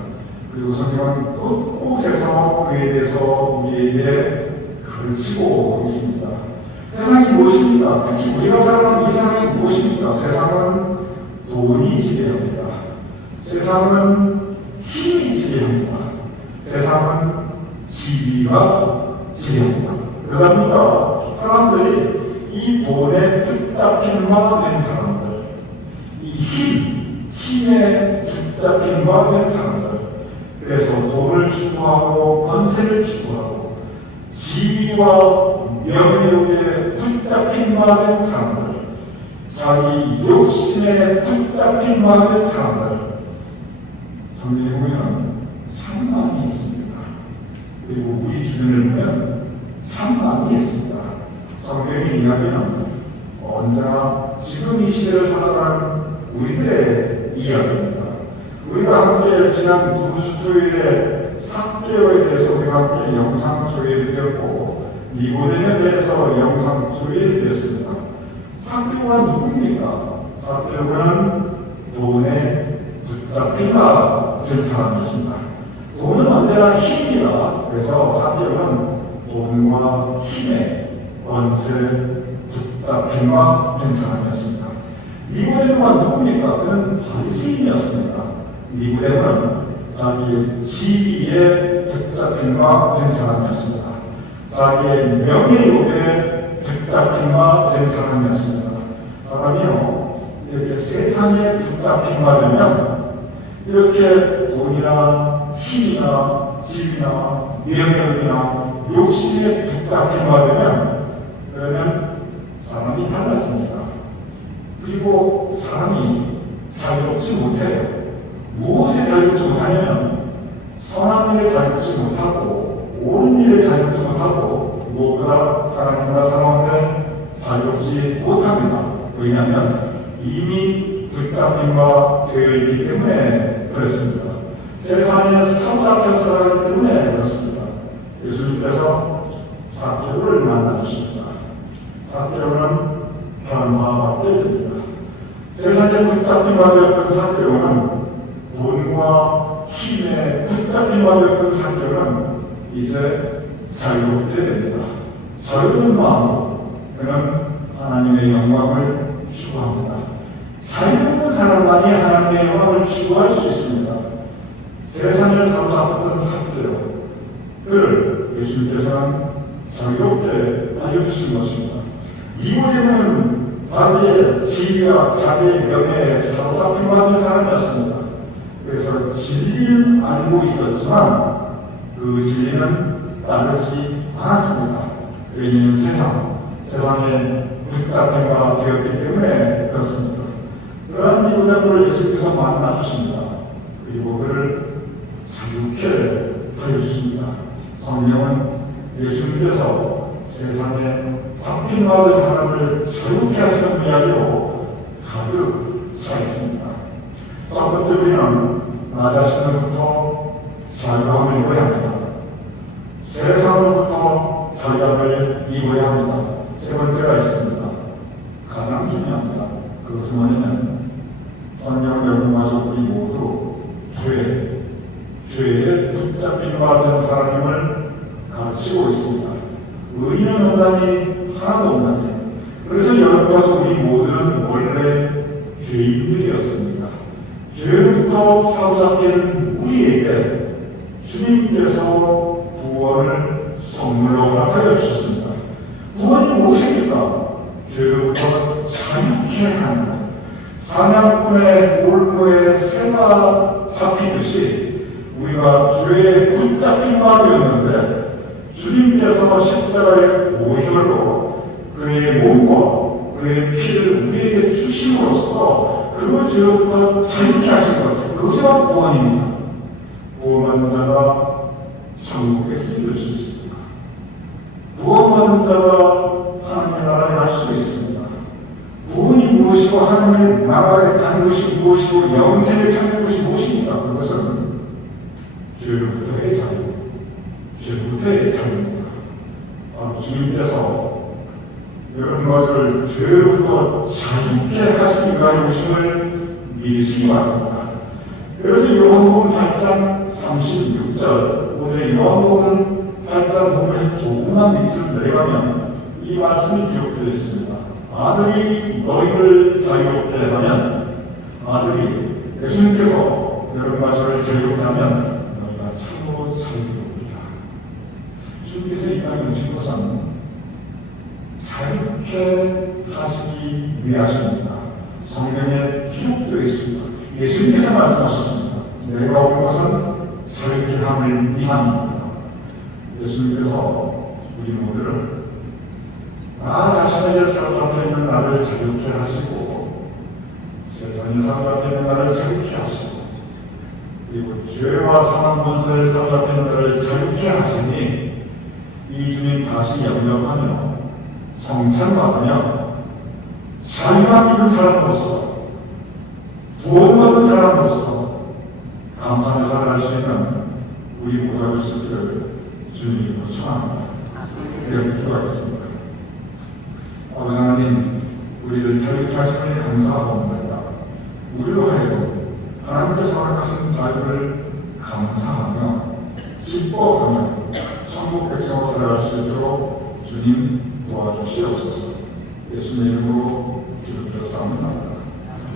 그리고 성경은 곳곳에서 그에 대해서 우리에게 가르치고 있습니다. 세상이 무엇입니까? 특히 우리가 살아가는 이 세상이 무엇입니까? 세상은 돈이 지배합니다. 세상은 힘이 지배합니다. 세상은 지위가 지배합니다. 그러니까 사람들이 이 돈에 붙잡힌 바 된 사람들, 이 힘에 붙잡힌 바 된 사람들, 그래서 돈을 추구하고 권세를 추구하고 지위와 명예욕에 붙잡힌 바 된 사람들, 자기 욕심에 붙잡힌 바 된 사람들, 성경에 보면 참 많이 있습니다. 그리고 우리 주변을 보면 참 많이 있습니다. 성경의 이야기는 언제나 지금 이 시대를 살아가는 우리들의 이야기입니다. 우리가 함께 지난 두 주 토요일에 삭개오에 대해서 우리가 함께 영상 토요일을 드렸고 니고데모에 대해서 영상 토요일을 드렸습니다. 삭개오가 누굽니까? 삭개오는 돈에 붙잡힌 바 된 사람이었습니다. 돈은 언제나 힘입니다. 그래서 삭개오는 돈과 힘에 권세 붙잡힌 바 된 사람이었습니다. 니고데모가 누굽니까? 그는 바리새인이었습니다. 니고데모는 자기의 지위에 붙잡힌 바 된 사람이었습니다. 자기의 명예욕에 붙잡힌 바 된 사람이었습니다. 사람이요, 이렇게 세상에 붙잡힌 바 되면 이렇게 돈이나 힘이나 지위나 명예욕이나 욕심에 붙잡힌 바 되면 그러면 사람이 달라집니다. 그리고 사람이 자유롭지 못해요. 무엇에 자유롭지 못하냐면 선한 일에 자유롭지 못하고 옳은 일에 자유롭지 못하고 무엇보다 하나님과 사람한테 자유롭지 못합니다. 왜냐하면 이미 붙잡힌 바 되어 있기 때문에 그렇습니다. 세상에 사로잡혀 살아가기 때문에 그렇습니다. 예수님께서 삭개오를 만나주십니다. 삭개오는 변화받게 됩니다. 세상에 붙잡힌 바 되었던 삭개오는 돈과 힘에 붙잡힌 바 되었던 삭개오는 이제 자유롭게 됩니다. 자유로운 마음으로 그는 하나님의 영광을 추구합니다. 자유로운 사람만이 하나님의 영광을 추구할 수 있습니다. 세상에 사로잡혔던 삭개오 그를 예수님께서는 자유롭게 알려주신 것입니다. 니고데모는 자기의 지위와 자기의 명예에 사로잡힌 바 된 사람이었습니다. 그래서 진리는 알고 있었지만 그 진리는 따르지 않았습니다. 왜냐하면 세상에 붙잡힌 바 되었기 때문에 그렇습니다. 그러한 니고데모를 예수님께서 만나주십니다. 그리고 그를 자유케 하여주십니다. 성경은 예수님께서 세상에 잡힌 받은 사람을 자유케 하시는 이야기로 가득 차 있습니다. 첫 번째 우리는 나 자신으로부터 자유함을 입어야 합니다. 세상으로부터 자유함을 입어야 합니다. 세 번째가 있습니다. 가장 중요합니다. 그것은 뭐냐면 성경 연구가족 우리 모두 죄에 붙잡힌 바 된 사람임을 가르치고 있습니다. 의인은 혼란이 하나도 없나요? 그래서 여러분과 우리 모두는 원래 죄인들이었습니다. 죄로부터 사로잡힌 우리에게 주님께서 구원을 선물로 허락하여 주셨습니다. 구원이 무엇입니까? 죄로부터 자유케 하는 것. 사냥꾼의 올무에 새가 잡히듯이 우리가 죄에 붙잡힌 바 되었는데 주님께서 십자가의 보혈로 그의 몸과 그의 피를 우리에게 주심으로써 그 죄로부터 자유케 하신 것, 그것이 바로 구원입니다. 구원받은 자가 천국에서 이룰 수 있습니다. 구원받은 자가 하나님의 나라에 갈 수 있습니다. 구원이 무엇이고 하나님의 나라에 가는 것이 무엇이고 영생에 찾는 것이 무엇입니까? 그것은 죄로부터의 자유, 죄로부터의 자유입니다. 바로 주님께서 이런 것을 죄로부터 자유케 하시기 위하여 오심을 믿으시기 바랍니다. 그래서 요한복음 8장 36절, 오늘 요한복음 8장 부분에 조금만 밑으로 내려가면 이 말씀이 기록되어 있습니다. 아들이 너희를 자유롭게 하면, 아들이 예수님께서 여러분과 저를 자유롭게 하면 너희가 참으로 자유롭리라. 주님께서 이 땅에 오신 것은 자유롭게 하시기 위하십니다. 성경에 기록되어 있습니다. 예수님께서 말씀하셨습니다. 내가 온 것은 자유케 함을 위함입니다. 예수님께서 우리 모두를 나 자신에게 사로잡혀 있는 나를 자유케 하시고 세상에 사로잡혀 있는 나를 자유케 하시고 그리고 죄와 사망 권세에 사로잡혀 있는 나를 자유케 하시니 이 주님 다시 영접하며 성찬받으며 자유함 입은 사람으로서 구원받은 사람으로서 감사하며 살아갈 수 있는 우리 모두가 될 수 있기를 주님이 요청합니다. 이렇게 기도하겠습니다. 아버지 하나님, 우리를 자유케 하시니 감사합니다. 우리로 하여금 하나님께서 허락하신 자유를 감사하며 기뻐하며 천국 백성으로 살아갈 수 있도록 주님 도와주시옵소서. 예수님 이름으로 기도드렸사옵나이다.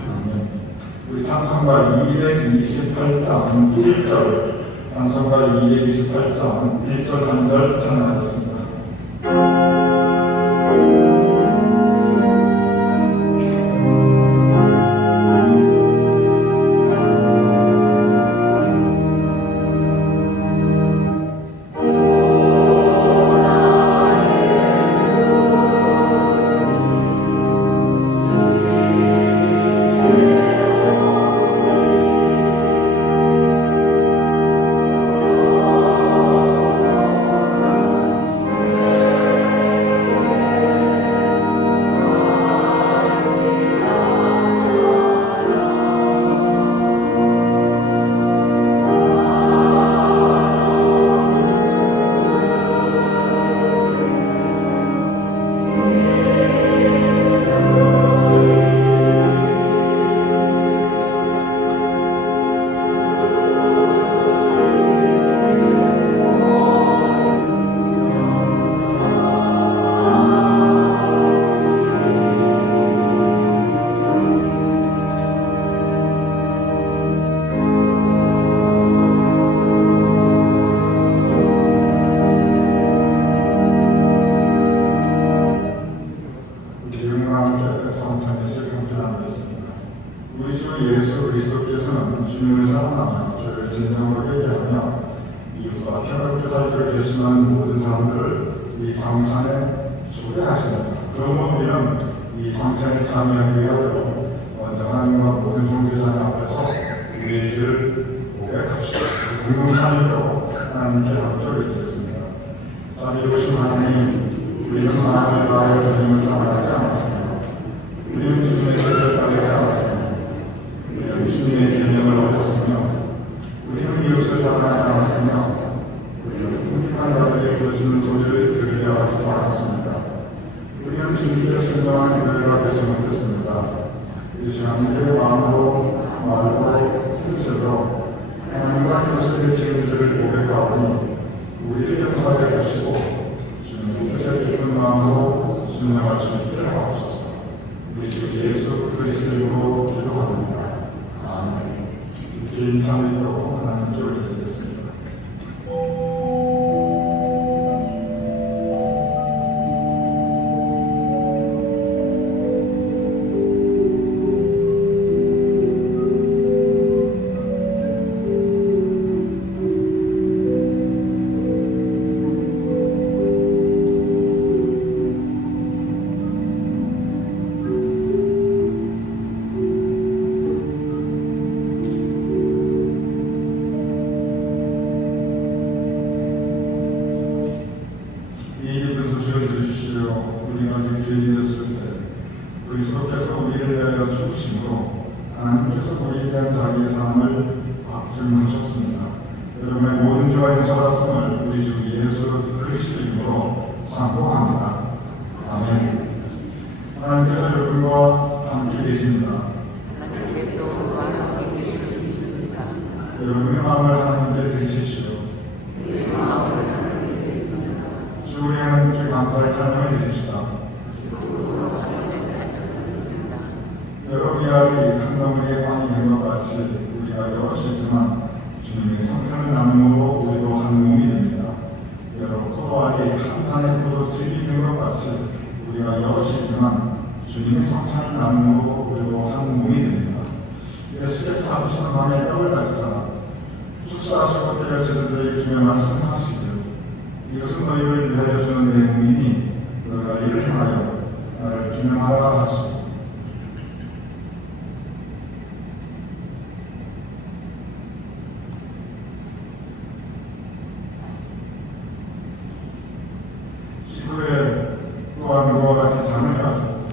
아멘. 우리 찬송가 228장 1절, 찬송가 228장 1절 한 절 찬양하겠습니다. 예수 그리스도께서는 주님을 사랑하며 저를 진정으로 회개하며 이웃과 평화롭게 살기를 결심하는 모든 사람들을 이 성찬에 초대하십니다. 그러므로 우리는 이 성찬에 참여하기 위하여 먼저 하나님과 모든 종교자들 앞에서 우리의 죄를 고백합시다. 공동참여로 하나님께 합조를 드리겠습니다. 자비로우신 하나님, 우리는 마음을 다하여 주님을 사랑하지 않았습니다. 우리는 주님의 뜻을 따르지 않았습니다. 우리는 주님의 계명을 어겼으며 우리는 이웃을 사랑하지 않았으며 우리는 풍족한 자들에게 들어주는 소리를 들으려 하지도 않았습니다. 우리는 주님께 순종하는 교회가 되지 못했습니다. 이 시간 우리의 마음으로 말로 뜻으로 하나님과 이웃에게 지은 죄를 고백하오니 우리를 용서하여 주시고 주님의 뜻에 기쁜 마음으로 순종할 수 있게 하옵소서. 우리 주 예수 그리스도 이름으로 기도합니다. 아멘. 개인 참여로 하나님께 올려드리겠습니다. 그리스도께서 우리를 위하여 죽으심으로 하나님께서 우리에 대한 자기의 사랑을 확증하셨습니다. 여러분의 모든 죄와 용서받았음을 우리 주 예수 그리스도 이름으로 선포합니다. 아멘. 하나님께서 여러분과 함께 계십니다. 여러분의 마음을 하나님께 드리십시오. 주 우리 하나님께 감사의 찬양을 드립시다. 여러 비알이 한 덩어리의 빵이 된 것 같이 우리가 여럿이지만 주님의 성찬을 나눔으로 우리도 한 몸이 됩니다. 여러 포도알이 한 잔의 포도즙이 된 것 같이 우리가 여럿이지만 주님의 성찬을 나눔으로 우리도 한 몸이 됩니다. 예수께서 잡으시는 밤에 떡을 가지사 축사하시고 떼어지는 자에게 주며 말씀하시기를 이것은 너희를 위하여 주는 내 몸이니 너희가 이를 행하여 나를 기념하라 하시고 또한 그와 같이 잔을 가지고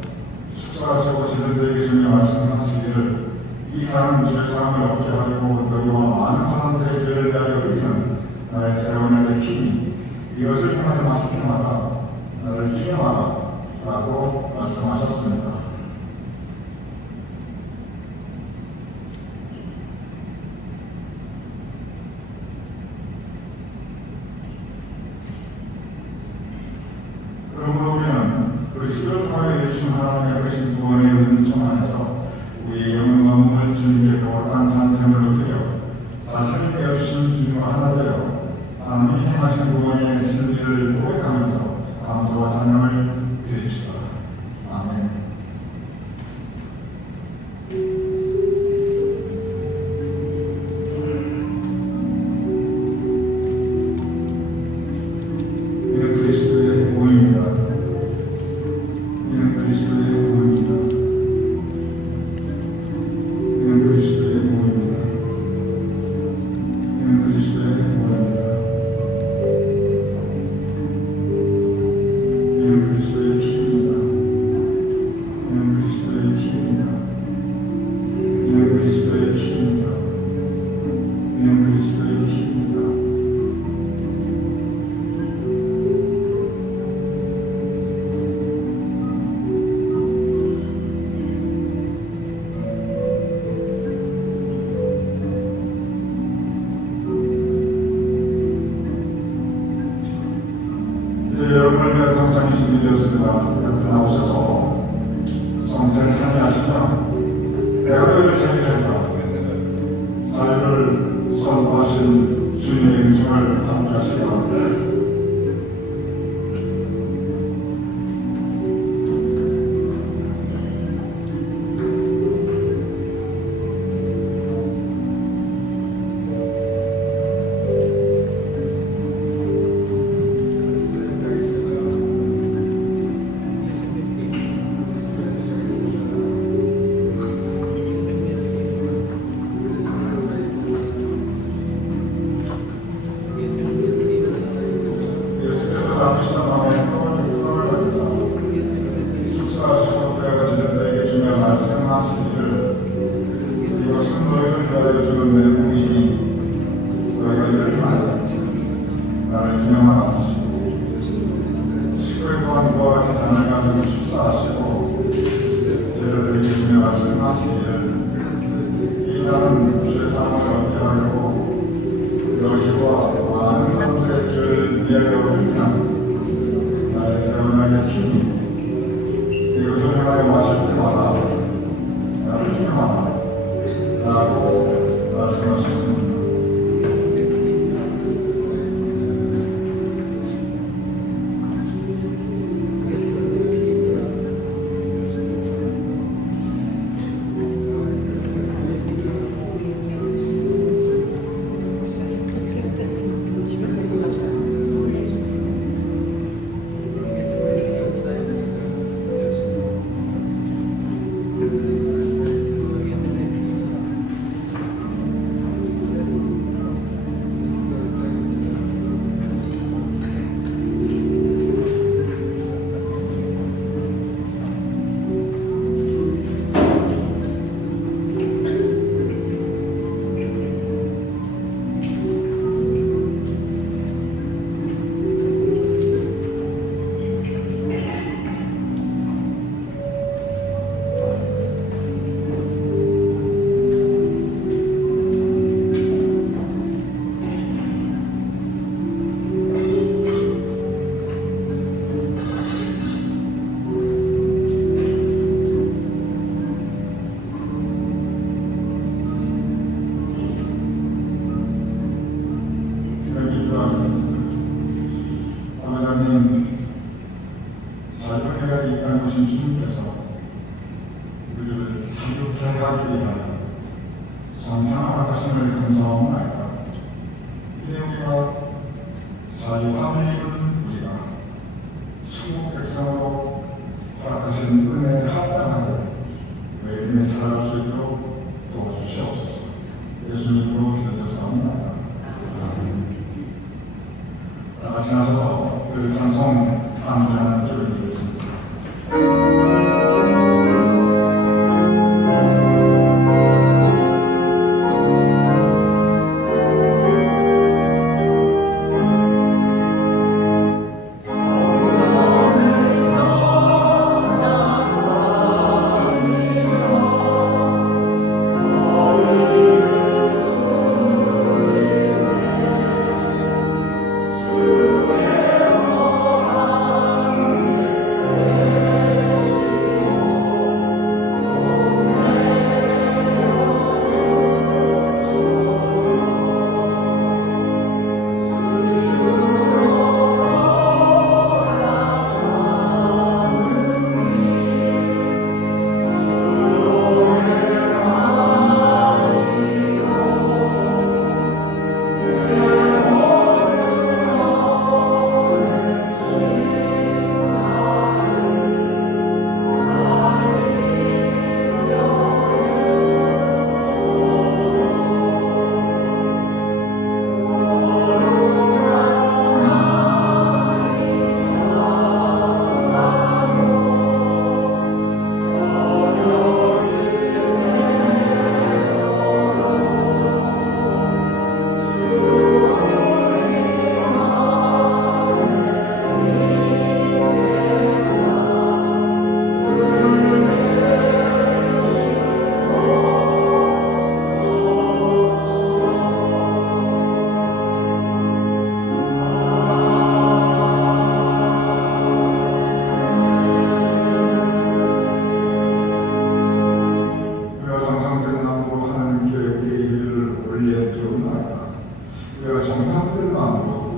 축사하시고 제자들에게 주며 말씀하시기를 이 잔은 주의 사함을 얻게 하려고 너희와 많은 사람들의 죄를 위하여 흘리는 나의 새 언약의 피니 이것을 행하여 마실 때마다 나를 기념하라 라고 말씀하셨습니다. 그러므로 우리는 그리스도를 통하여 주신 하나님의 크신 구원의 은총 안에서 우리의 영혼과 몸을 주님께 거룩한 산제물로 드려 자신을 깨우치신 주님과 하나 되어 하나님이 행하신 구원의 진리를 고백하면서 감사와 찬양을 드립시다. 아멘. 여러분을 위한 성찬이 준비되었습니다. 옆에 나오셔서 성찬을 참여하시면 내가 너희를 챙기리라 자유를 선포하신 주님의 은총을 함께 하시기 바랍니다. 말씀하시기를 이것은 너희를 위하여 주는 내 몸이니 너희가 이를 하여 나를 기념하라 하시고 식구에 또한 그와 같이 잔을 가지고 축사하시고 제자들에게 주며 말씀하시기를 이 잔은 주의 사랑을 얻게 하려고 너희와 많은 사람들의 죄를 위하여 흘리나 나의 세원하게 주니 이것을 행하여 마실 때마다 나를 기념하라 라고 말씀하셨습니다. 아버지님, 자유회가 있다는 것은 주님께서 우리를 자유케 하기 위하여 성장하심을 감사하옵나이다. 이제 우리가 자유함을 입은 우리가 천국 백성으로 허락하신 은혜에 합당하게 매일매일 살아갈 수 있도록 도와주시옵소서. 예수님으로 기도드렸사옵나이다. 다 같이 나서서 그 찬송 감사하는 기도를 드리겠습니다.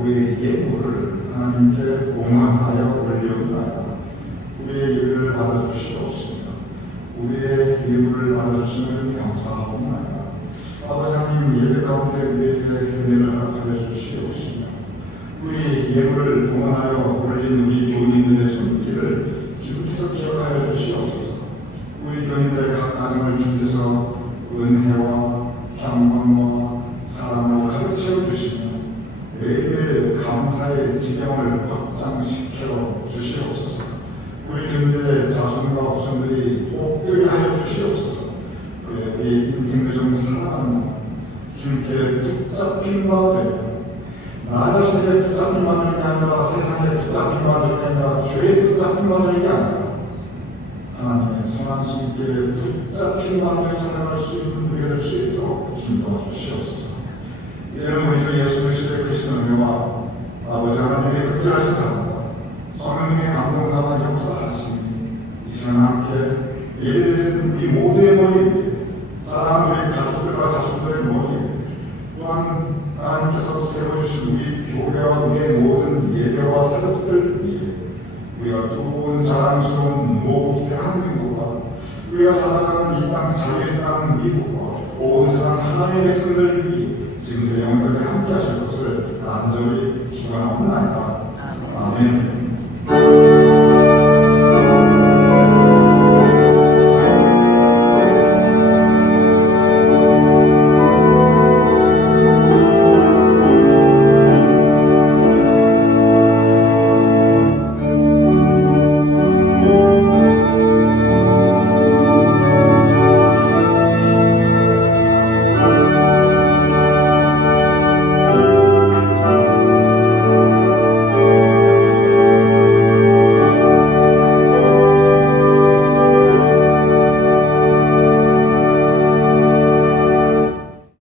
우리의 예물을 하나님께 봉헌하여 올리옵나이다. 우리의 예물을 받아주시옵소서. 우리의 예물을 받아주시면 감사하옵나이다. 아버지 하나님, 예배 가운데 우리에게 은혜를 허락하여 주시옵소서. 우리 예물을 봉헌하여 올린 우리 교우님들의 손길을 주께서 기억하여 주시옵소서. 우리 교인들의 각 가정을 주께서 은혜와 평강과 사랑으로 가득 채워주시며 매일매일 감사의 지경을 확장시켜 주시옵소서. 우리 교회 자손과 후손들이 복되게 하여 주시옵소서. 우리 인생을 좀 살아가는 주님께 붙잡힌 바 되고 나 자신에게 붙잡힌 바 되는 게 아니라 세상에 붙잡힌 바 되는 게 아니라 죄에 붙잡힌 바 되는 게 아니라 하나님의 선한 손길에 붙잡힌 바 되는 살아갈 수 있는 우리가 될 수 있도록 주님 도와주시옵소서. 이제는 우리 주 예수 그리스도의 크신 은혜와 아버지 하나님의 극절하신 사랑과 성령님의 감동감한 역사하시니 이 시간 함께 예배드리는 우리 모두의 머리 위에 사랑하는 우리 가족들과 자손들의 머리 위에 또한 하나님께서 세워주신 우리 교회와 우리의 모든 예배와 사역들 위에 우리가 두분 자랑스러운 모국 대한민국과 우리가 살아가는 이 땅 자유의 땅 미국과 온 세상 하나님의 백성들 위해 지금부터 영원까지 함께 하실 것을 간절히 축원하옵나이다. 아멘.